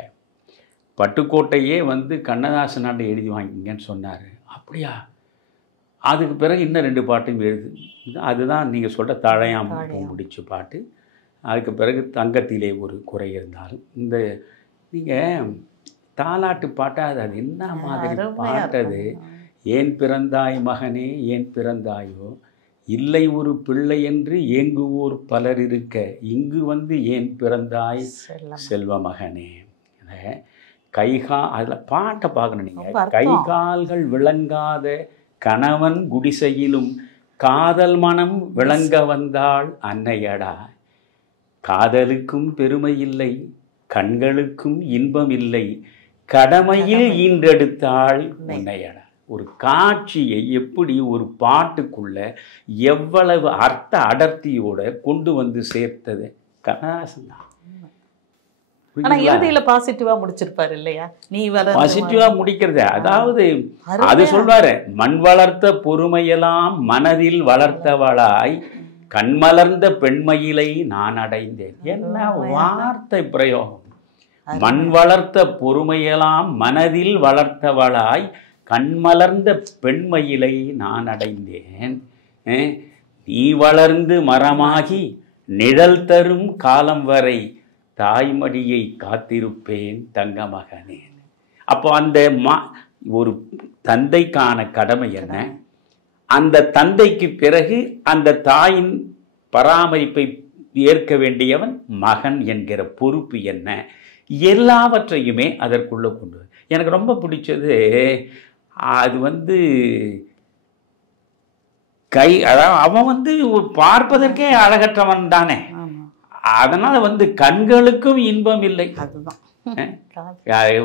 பட்டுக்கோட்டையே வந்து கண்ணதாசனாண்ட எழுதி வாங்கிங்கன்னு சொன்னார். அப்படியா? அதுக்கு பிறகு இன்னும் 2 பாட்டும் எழுது. அதுதான் நீங்கள் சொல்கிற தழையாம் முடிச்சு பாட்டு. அதுக்கு பிறகு தங்கத்திலே ஒரு குறை இருந்தாலும். இந்த நீங்கள் தாலாட்டு பாட்டா அது என்ன மாதிரி பாட்டது? ஏன் பிறந்தாய் மகனே ஏன் பிறந்தாயோ, இல்லை ஒரு பிள்ளை என்று ஏங்குவோர் பலர் இருக்க, இங்கு வந்து ஏன் பிறந்தாய் செல்வ மகனே. அதில் பாட்டை பார்க்கணும் நீங்கள். கை கால்கள் விளங்காத கணவன் குடிசையிலும் காதல் மனம் விளங்க வந்தாள் அன்னையடா, காதலுக்கும் பெருமை இல்லை கண்களுக்கும் இன்பம் இல்லை, கடமையில் ஈன்றெடுத்தாள் உன்னையடா. ஒரு காட்சியை எப்படி ஒரு பாட்டுக்குள்ள எவ்வளவு அர்த்த அடர்த்தியோட கொண்டு வந்து சேர்த்தது கண்ணதாசன் தான். ஆனா இறுதியில பாசிட்டிவா முடிச்சிருப்பாரு இல்லையா? நீ வர பாசிட்டிவா முடிக்கிறது. அதாவது அது சொல்வாரு, மண் வளர்த்த பொறுமையெல்லாம் மனதில் வளர்த்தவளாய் கண்மலர்ந்த பெண்மையிலை நான் அடைந்தேன். என்ன வார்த்தை பிரயோகம்! மண் வளர்த்த பொறுமையெல்லாம் மனதில் வளர்த்தவளாய் கண்மலர்ந்த பெண்மையிலை நான் அடைந்தேன். நீ வளர்ந்து மரமாகி நிழல் தரும் காலம் வரை தாய்மடியை காத்திருப்பேன் தங்க மகனே. அப்போ அந்த ஒரு தந்தைக்கான கடமை என்ன, அந்த தந்தைக்கு பிறகு அந்த தாயின் பராமரிப்பை ஏற்க வேண்டியவன் மகன் என்கிற பொறுப்பு என்ன, எல்லாவற்றையுமே அதற்குள்ள கொண்டு. எனக்கு ரொம்ப பிடிச்சது அது வந்து அதாவது அவன் வந்து பார்ப்பதற்கே அழகற்றவன் தானே, அதனால வந்து கண்களுக்கும் இன்பம் இல்லை.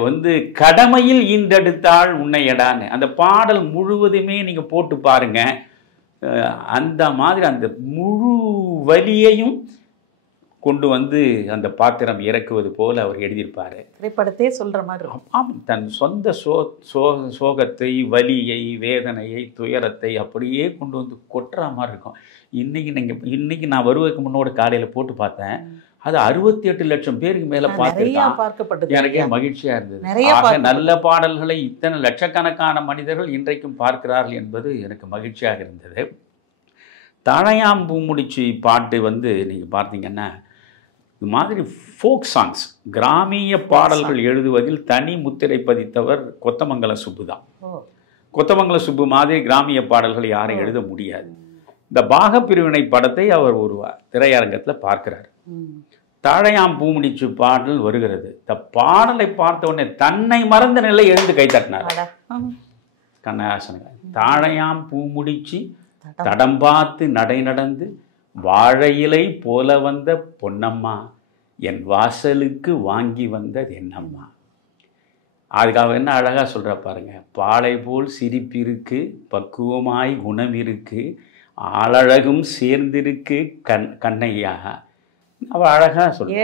வந்து கடமையில் ஈன்றெடுத்தாள் உன்னையடான்னு அந்த பாடல் முழுவதுமே நீங்க போட்டு பாருங்க. அந்த மாதிரி அந்த முழு வலியையும் கொண்டு வந்து அந்த பாத்திரம் இறக்குவது போல அவர் எழுதியிருப்பாரு. திரைப்படத்தையே சொல்ற மாதிரி. ஆமாம், தன் சொந்த சோகத்தை, வலியை, வேதனையை, துயரத்தை அப்படியே கொண்டு வந்து கொட்டுற மாதிரி இருக்கும். இன்னைக்கு நான் வருவதற்கு முன்னோட காலையில் போட்டு பார்த்தேன். அது 68 லட்சம் பேருக்கு மேல பார்த்துருக்கான். எனக்கே மகிழ்ச்சியா இருந்தது. நல்ல பாடல்களை இத்தனை லட்சக்கணக்கான மனிதர்கள் இன்றைக்கும் பார்க்கிறார்கள் என்பது எனக்கு மகிழ்ச்சியாக இருந்தது. தழையாம் பூமுடிச்சு பாட்டு வந்து நீங்க பார்த்தீங்கன்னா இது மாதிரி ஃபோக் சாங்ஸ், கிராமிய பாடல்கள் எழுதுவதில் தனி முத்திரை பதித்தவர் கொத்தமங்கலம் சுப்பு தான். கொத்தமங்கலம் சுப்பு மாதிரி கிராமிய பாடல்கள் யாரும் எழுத முடியாது. இந்த பாகப்பிரிவினை படத்தை அவர் ஒரு திரையரங்கத்தில் பார்க்கிறார். தாழையாம் பூமுடிச்சு பாடல் வருகிறது. இந்த பாடலை பார்த்த உடனே தன்னை மறந்த நிலை எழுந்து கை தட்டினார் கண்ணதாசன். தாழையாம் பூமுடிச்சு தடம் பார்த்து நடை நடந்து வாழையிலை போல வந்த பொன்னம்மா என் வாசலுக்கு வாங்கி வந்தது என்னம்மா. அதுக்காக என்ன அழகா சொல்ற பாருங்க. பாலை போல் சிரிப்பிருக்கு, பக்குவமாய் குணம் இருக்கு, ஆளழகும் சேர்ந்திருக்கு கண்ணையா. அவ அழகா சொல்ற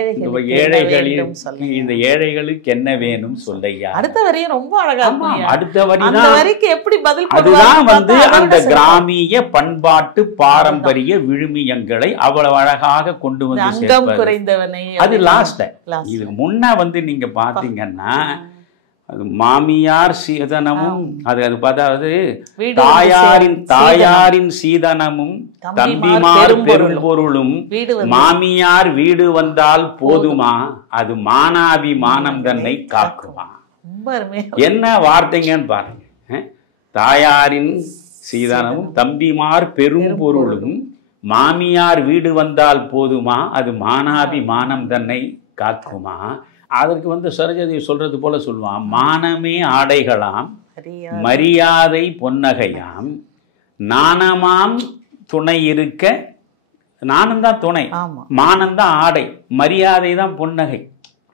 இந்த ஏழைகளுக்கு என்ன வேணும் சொல்லையா. அடுத்த வரையும் ரொம்ப அழகா. அடுத்த வரிக்கு எப்படி பதில்? அதுதான் வந்து அந்த கிராமிய பண்பாட்டு பாரம்பரிய விழுமியங்களை அவ்வளவு அழகாக கொண்டு வந்து குறைந்தவனை. அது லாஸ்ட். இதுக்கு முன்ன வந்து நீங்க பாத்தீங்கன்னா அது மாமியார் சீதனமும் அது பார்த்தாவது வீடு தாயாரின் சீதனமும் தம்பிமார் பெரும்பொருளும் மாமியார் வீடு வந்தால் போதுமா அது மானாபிமானம் தன்னை காக்குமா. என்ன வார்த்தைங்கன்னு பாருங்க. தாயாரின் சீதனமும் தம்பிமார் பெரும்பொருளும் மாமியார் வீடு வந்தால் போதுமா அது மானாபிமானம் தன்னை காக்குமா. அதற்கு சரோஜாதேவி சொல்றது போல சொல்லுவான், மானமே ஆடைகளாம் மரியாதை பொன்னகையாம் நாணமாம் துணை இருக்க. நாணம்தான் துணை, மானம்தான் ஆடை, மரியாதை தான் பொன்னகை,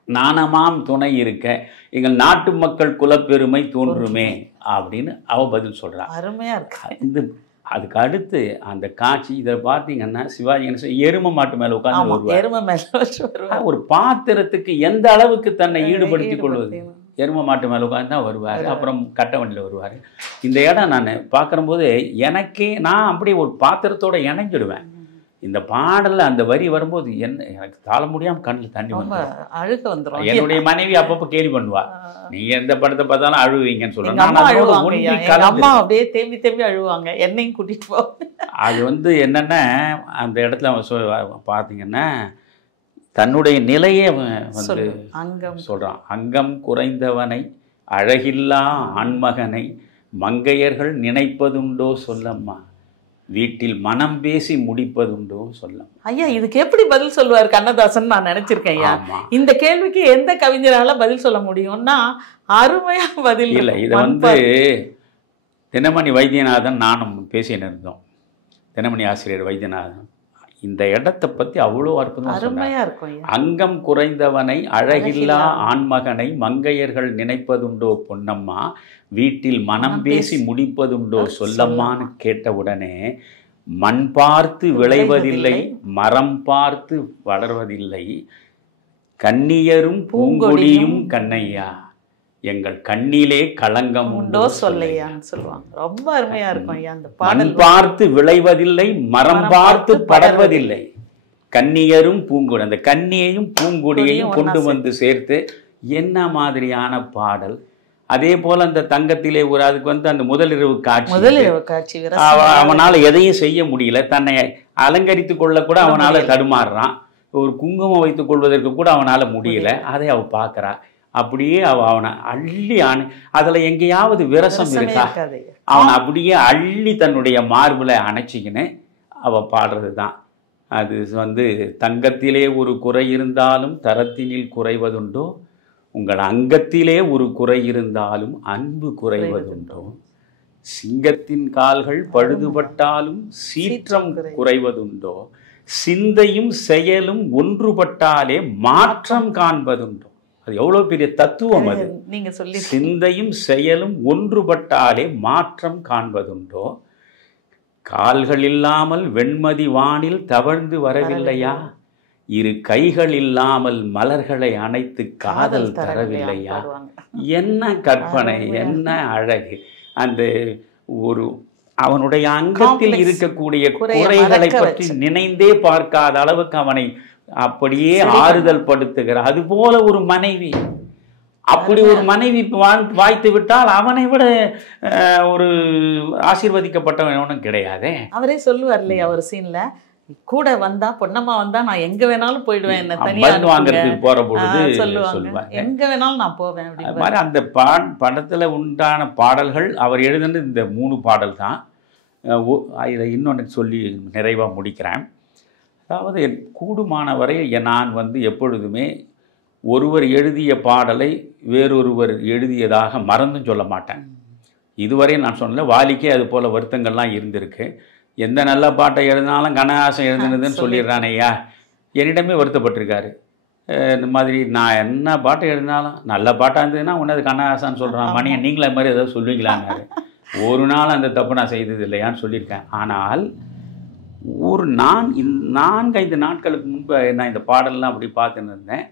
நாணமாம் துணை இருக்க எங்கள் நாட்டு மக்கள் குலப்பெருமை தோன்றுமே அப்படின்னு அவ பதில் சொல்றான். அருமையா இருக்கு. இந்த அதுக்கு அடுத்து அந்த காட்சி இதில் பார்த்தீங்கன்னா சிவாஜி எரும மாட்டு மேலே உட்காந்து வருவார். ஒரு பாத்திரத்துக்கு எந்த அளவுக்கு தன்னை ஈடுபடுத்திக் கொள்வது. எரும மாட்டு மேலே உட்காந்து தான் வருவார். அப்புறம் கட்ட வண்டியில் வருவார். இந்த இடம் நான் பார்க்கும்போது எனக்கே நான் அப்படியே ஒரு பாத்திரத்தோடு இணைஞ்சிடுவேன். இந்த பாடலில் அந்த வரி வரும்போது எனக்கு தாழ முடியாமல் கண்ணில் தண்ணி அழுக வந்துடும். என்னுடைய மனைவி அப்பப்போ கேலி பண்ணுவா, நீங்க எந்த படத்தை பார்த்தாலும் அழுவீங்கன்னு சொல்லுவாங்க. அம்மா அப்படியே தேம்பி தேம்பி அழுவாங்க, என்னையும் கூட்டிட்டு போவாங்க. அது என்னன்னா அந்த இடத்துல பார்த்தீங்கன்னா தன்னுடைய நிலையை சொல்றான். அங்கம் குறைந்தவனை அழகில்லா ஆண்மகனை மங்கையர்கள் நினைப்பதுண்டோ சொல்லம்மா வீட்டில் மனம் பேசி முடிப்பதுண்டோ சொல்லம். ஐயா இதுக்கு எப்படி பதில் சொல்லுவார் கண்ணதாசன் நான் நினைச்சிருக்கேன் ஐயா. இந்த கேள்விக்கு எந்த கவிஞரால பதில் சொல்ல முடியும்னா அருமையா பதில் இல்லை. இதை தினமணி வைத்தியநாதன் நானும் பேசின்னு இருந்தோம். தினமணி ஆசிரியர் வைத்தியநாதன் இந்த இடத்தை பத்தி அவ்வளோ அருமையா இருக்கும். அங்கம் குறைந்தவனை அழகில்லா ஆண்மகனை மங்கையர்கள் நினைப்பதுண்டோ பொன்னம்மா வீட்டில் மனம் பேசி முடிப்பதுண்டோ சொல்லம்மான்னு கேட்ட உடனே மண் பார்த்து விளைவதில்லை மரம் பார்த்து வளர்வதில்லை கன்னியரும் பூங்கொடியும் கண்ணையா எங்கள் கண்ணிலே களங்கம் உண்டோ சொல்லையான்னு சொல்லுவாங்க. ரொம்ப அருமையா இருக்கும். அந்த மண் பார்த்து விளைவதில்லை மரம் பார்த்து படர்வதில்லை கன்னியரும் பூங்கொடி. அந்த கன்னியையும் பூங்கொடியையும் கொண்டு வந்து சேர்த்து என்ன மாதிரியான பாடல். அதே போல அந்த தங்கத்திலே ஒரு அதுக்கு அந்த முதலிரவு காட்சி அவனால எதையும் செய்ய முடியல. தன்னை அலங்கரித்து கொள்ள கூட அவனால தடுமாறுறான். ஒரு குங்குமம் வைத்துக் கொள்வதற்கு கூட அவனால முடியல. அதை அவ பார்க்கறா. அப்படியே அவனை அள்ளி அதுல எங்கேயாவது விரசம் இருக்கா, அவனை அப்படியே அள்ளி தன்னுடைய மார்புல அணைச்சிக்கின்னு அவ பாடுறது தான். அது தங்கத்திலே ஒரு குறை இருந்தாலும் தரத்தினில் குறைவதுண்டோ உங்கள் அங்கத்திலே ஒரு குறை இருந்தாலும் அன்பு குறைவதுண்டோ சிங்கத்தின் கால்கள் பழுதுபட்டாலும் சீற்றம் குறைவதுண்டோ சிந்தையும் செயலும் ஒன்றுபட்டாலே மாற்றம் காண்பதுண்டோ. அது எவ்வளவு பெரிய தத்துவம். அது நீங்க சொல்லி சிந்தையும் செயலும் ஒன்றுபட்டாலே மாற்றம் காண்பதுண்டோ. கால்கள் இல்லாமல் வெண்மதி வானில் தவழ்ந்து வரவில்லையா இரு கைகள் இல்லாமல் மலர்களை அணைத்து காதல் தரவில்லையா. என்ன கற்பனை, என்ன அழகு. அந்த ஒரு அவனுடைய அங்கத்தில் இருக்கக்கூடிய குறைகளை பற்றி நினைந்தே பார்க்காத அளவுக்கு அவனை அப்படியே ஆறுதல் படுத்துகிறார். அது போல ஒரு மனைவி, அப்படி ஒரு மனைவி வாய்த்து விட்டால் அவனை விட ஒரு ஆசீர்வதிக்கப்பட்டவன் ஒன்றும் கிடையாதே. அவரே சொல்லுவார் இல்லையா ஒரு சீன்ல, கூட வந்தா பொன்னம்மா வந்தா நான் எங்க வேணாலும் போயிடுவேன், என்ன தனியா வாங்குறதுக்கு போற பொழுது சொல்லுவாங்க எங்க வேணாலும் நான் போவேன். அது மாதிரி அந்த படத்துல உண்டான பாடல்கள் அவர் எழுதுனது இந்த 3 பாடல் தான். இதை இன்னொன்று சொல்லி நிறைவாக முடிக்கிறேன். அதாவது கூடுமான வரை நான் எப்பொழுதுமே ஒருவர் எழுதிய பாடலை வேறொருவர் எழுதியதாக மறந்தும் சொல்ல மாட்டேன். இதுவரை நான் சொன்னல, வாலிக்கே அது போல் வருத்தங்கள்லாம் இருந்திருக்கு. எந்த நல்ல பாட்டை எழுதினாலும் கண்ணதாசன் எழுதுனதுன்னு சொல்லிடுறான் ஐயா. என்னிடமே வருத்தப்பட்டிருக்காரு. இந்த மாதிரி நான் என்ன பாட்டை எழுதினாலும் நல்ல பாட்டாக இருந்ததுன்னா உன்னது கண்ணதாசன் சொல்கிறான், மணியை நீங்களே மாதிரி ஏதாவது சொல்லுவீங்களான்னாரு. ஒரு நாள் அந்த தப்பு நான் செய்தது இல்லையான்னு சொல்லியிருக்கேன். ஆனால் ஒரு 4-5 நாட்களுக்கு முன்பு நான் இந்த பாடல்லாம் அப்படி பார்த்துன்னு இருந்தேன்.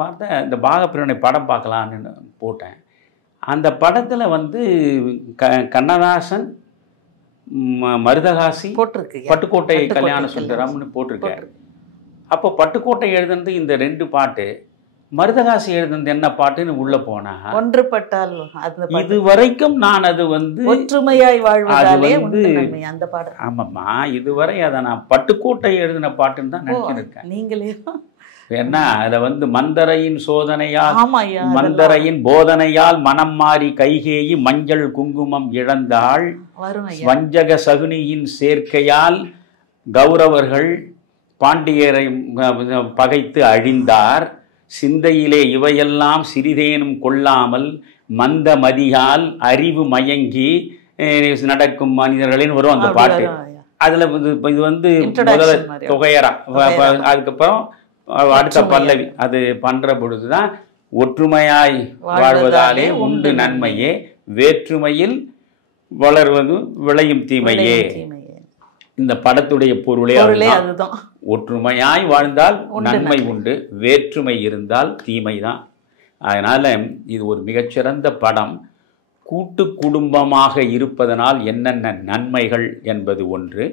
பார்த்தா இந்த பாகப்பிரிவினை படம் பார்க்கலான்னு போட்டேன். அந்த படத்தில் கண்ணதாசன் மருதகாசி போட்டிருக்கு, பட்டுக்கோட்டை கல்யாண சுந்தரம்னு போட்டிருக்காரு. அப்போ பட்டுக்கோட்டை எழுதுனது இந்த 2 பாட்டு மருதகாசி எழுதுனது என்ன பாட்டுன்னு உள்ள போனா ஒன்றுபட்டால் இது வரைக்கும் நான் அது வந்து ஒற்றுமையாய் வாழ்வதாலே உண்டு நன்மை அந்த பாடல். ஆமாம்மா, இதுவரை அதை நான் பட்டுக்கோட்டை எழுதின பாட்டுன்னு தான் நினைச்சிருக்கேன். நீங்களே ஏன்னா அதை வந்து மந்தரையின் சோதனையால் ஆமாய்யா மந்தரையின் போதனையால் மனம் மாறி கைகேயி மஞ்சள் குங்குமம் இழந்தாள், வரும் ஐயா. வஞ்சக சகுனியின் சேர்க்கையால் கௌரவர்கள் பாண்டியரை பகைத்து அழிந்தார், சிந்தையிலே இவையெல்லாம் சிறிதேனும் கொள்ளாமல் மந்த மதியால் அறிவு மயங்கி நடக்கும் மனிதர்களின் வரும் அந்த பாட்டு. அதுல இது வந்து முதல்ல தொகையரா, அதுக்கப்புறம் அடுத்த பல்லவி அது பண்ற பொழுதுதான் ஒற்றுமையாய் வாழ்வதாலே உண்டு நன்மையே, வேற்றுமையில் வளர்வது விளையும் தீமையே. இந்த படத்துடைய பொருளே அதுதான். ஒற்றுமையாய் வாழ்ந்தால் நன்மை உண்டு, வேற்றுமை இருந்தால் தீமைதான். அதனால இது ஒரு மிகச்சிறந்த படம். கூட்டு குடும்பமாக இருப்பதனால் என்னென்ன நன்மைகள் என்பது ஒன்று.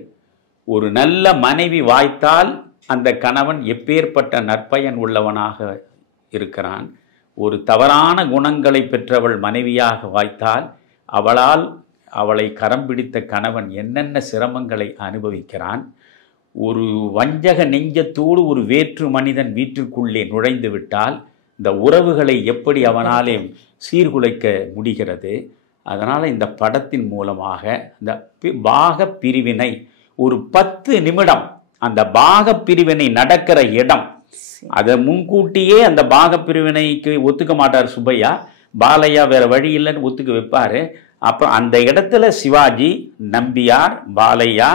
ஒரு நல்ல மனைவி வாய்த்தால் அந்த கணவன் எப்பேற்பட்ட நற்பயன் உள்ளவனாக இருக்கிறான். ஒரு தவறான குணங்களை பெற்றவள் மனைவியாக வாய்த்தால் அவளை கரம் பிடித்த கணவன் என்னென்ன சிரமங்களை அனுபவிக்கிறான். ஒரு வஞ்சக நெஞ்சத்தோடு ஒரு வேற்று மனிதன் வீட்டிற்குள்ளே நுழைந்து விட்டால் இந்த உறவுகளை எப்படி அவனாலே சீர்குலைக்க முடிகிறது. அதனால் இந்த படத்தின் மூலமாக இந்த பாக பிரிவினை ஒரு 10 நிமிடம், அந்த பாக பிரிவினை நடக்கிற இடம், அதை முன்கூட்டியே அந்த பாக பிரிவினைக்கு ஒத்துக்க மாட்டார் சுப்பையா. பாலையா வேற வழி இல்லைன்னு ஒத்துக்க வைப்பாரு. அப்புறம் அந்த இடத்துல சிவாஜி, நம்பியார், பாலையா,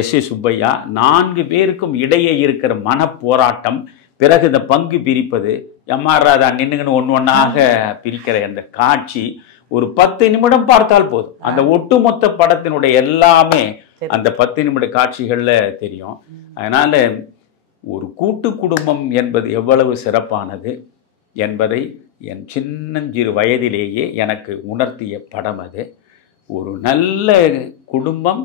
எஸ்.ஏ. சுப்பையா 4 பேருக்கும் இடையே இருக்கிற மனப்போராட்டம், பிறகு இந்த பங்கு பிரிப்பது, எம்.ஆர். ராதா நின்னுங்கன்னு ஒன்னொன்னாக பிரிக்கிற அந்த காட்சி ஒரு 10 நிமிடம் பார்த்தால் போதும். அந்த ஒட்டுமொத்த படத்தினுடைய எல்லாமே அந்த 10 நிமிட காட்சிகள்ல தெரியும். அதனால ஒரு கூட்டு குடும்பம் என்பது எவ்வளவு சிறப்பானது என்பதை என் சின்னஞ்சிறு வயதிலேயே எனக்கு உணர்த்திய படம் அது. ஒரு நல்ல குடும்பம்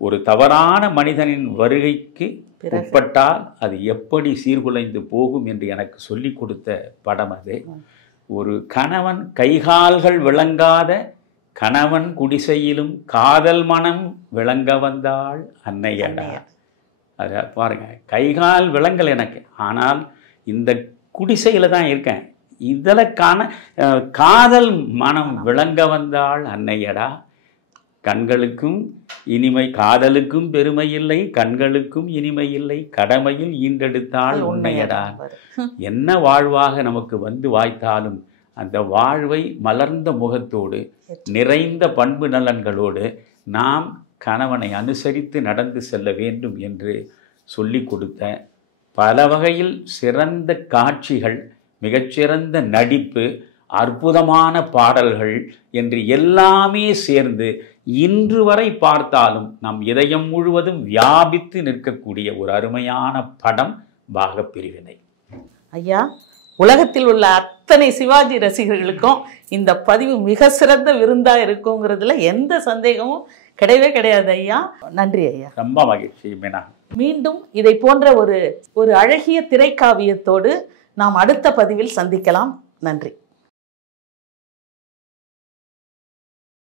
ஒரு தவறான மனிதனின் வருகைக்கு உட்பட்டால் அது எப்படி சீர்குலைந்து போகும் என்று எனக்கு சொல்லிக் கொடுத்த படம் அது. ஒரு கணவன் கைகால்கள் விளங்காத கணவன் குடிசையிலும் காதல் மனம் விளங்க வந்தாள் அன்னையடா. அதை பாருங்க, கைகால் விளங்கல் எனக்கு, ஆனால் இந்த குடிசையில் தான் இருக்கேன், இதில் காதல் மனம் விளங்க வந்தாள் அன்னையடா. கண்களுக்கும் இனிமை, காதலுக்கும் பெருமை இல்லை, கண்களுக்கும் இனிமை இல்லை, கடமையில் ஈண்டெடுத்தாள் உன்னையடா. என்ன வாழ்வாக நமக்கு வந்து வாய்த்தாலும் அந்த வாழ்வை மலர்ந்த முகத்தோடு நிறைந்த பண்பு நலன்களோடு நாம் கணவனை அனுசரித்து நடந்து செல்ல வேண்டும் என்று சொல்லி கொடுத்த பல வகையில் சிறந்த காட்சிகள், மிகச்சிறந்த நடிப்பு, அற்புதமான பாடல்கள் என்று எல்லாமே சேர்ந்து இன்று வரை பார்த்தாலும் நம் இதயம் முழுவதும் வியாபித்து நிற்கக்கூடிய ஒரு அருமையான படம் பாகப்பிரிவினை. ஐயா, உலகத்தில் உள்ள அத்தனை சிவாஜி ரசிகர்களுக்கும் இந்த பதிவு மிக சிறந்த விருந்தா இருக்குங்கிறதுல எந்த சந்தேகமும் கிடையவே கிடையாது ஐயா. நன்றி ஐயா. ரொம்ப மகிழ்ச்சி மீனா. மீண்டும் இதை போன்ற ஒரு அழகிய திரைக்காவியத்தோடு நாம் அடுத்த பதிவில் சந்திக்கலாம். நன்றி.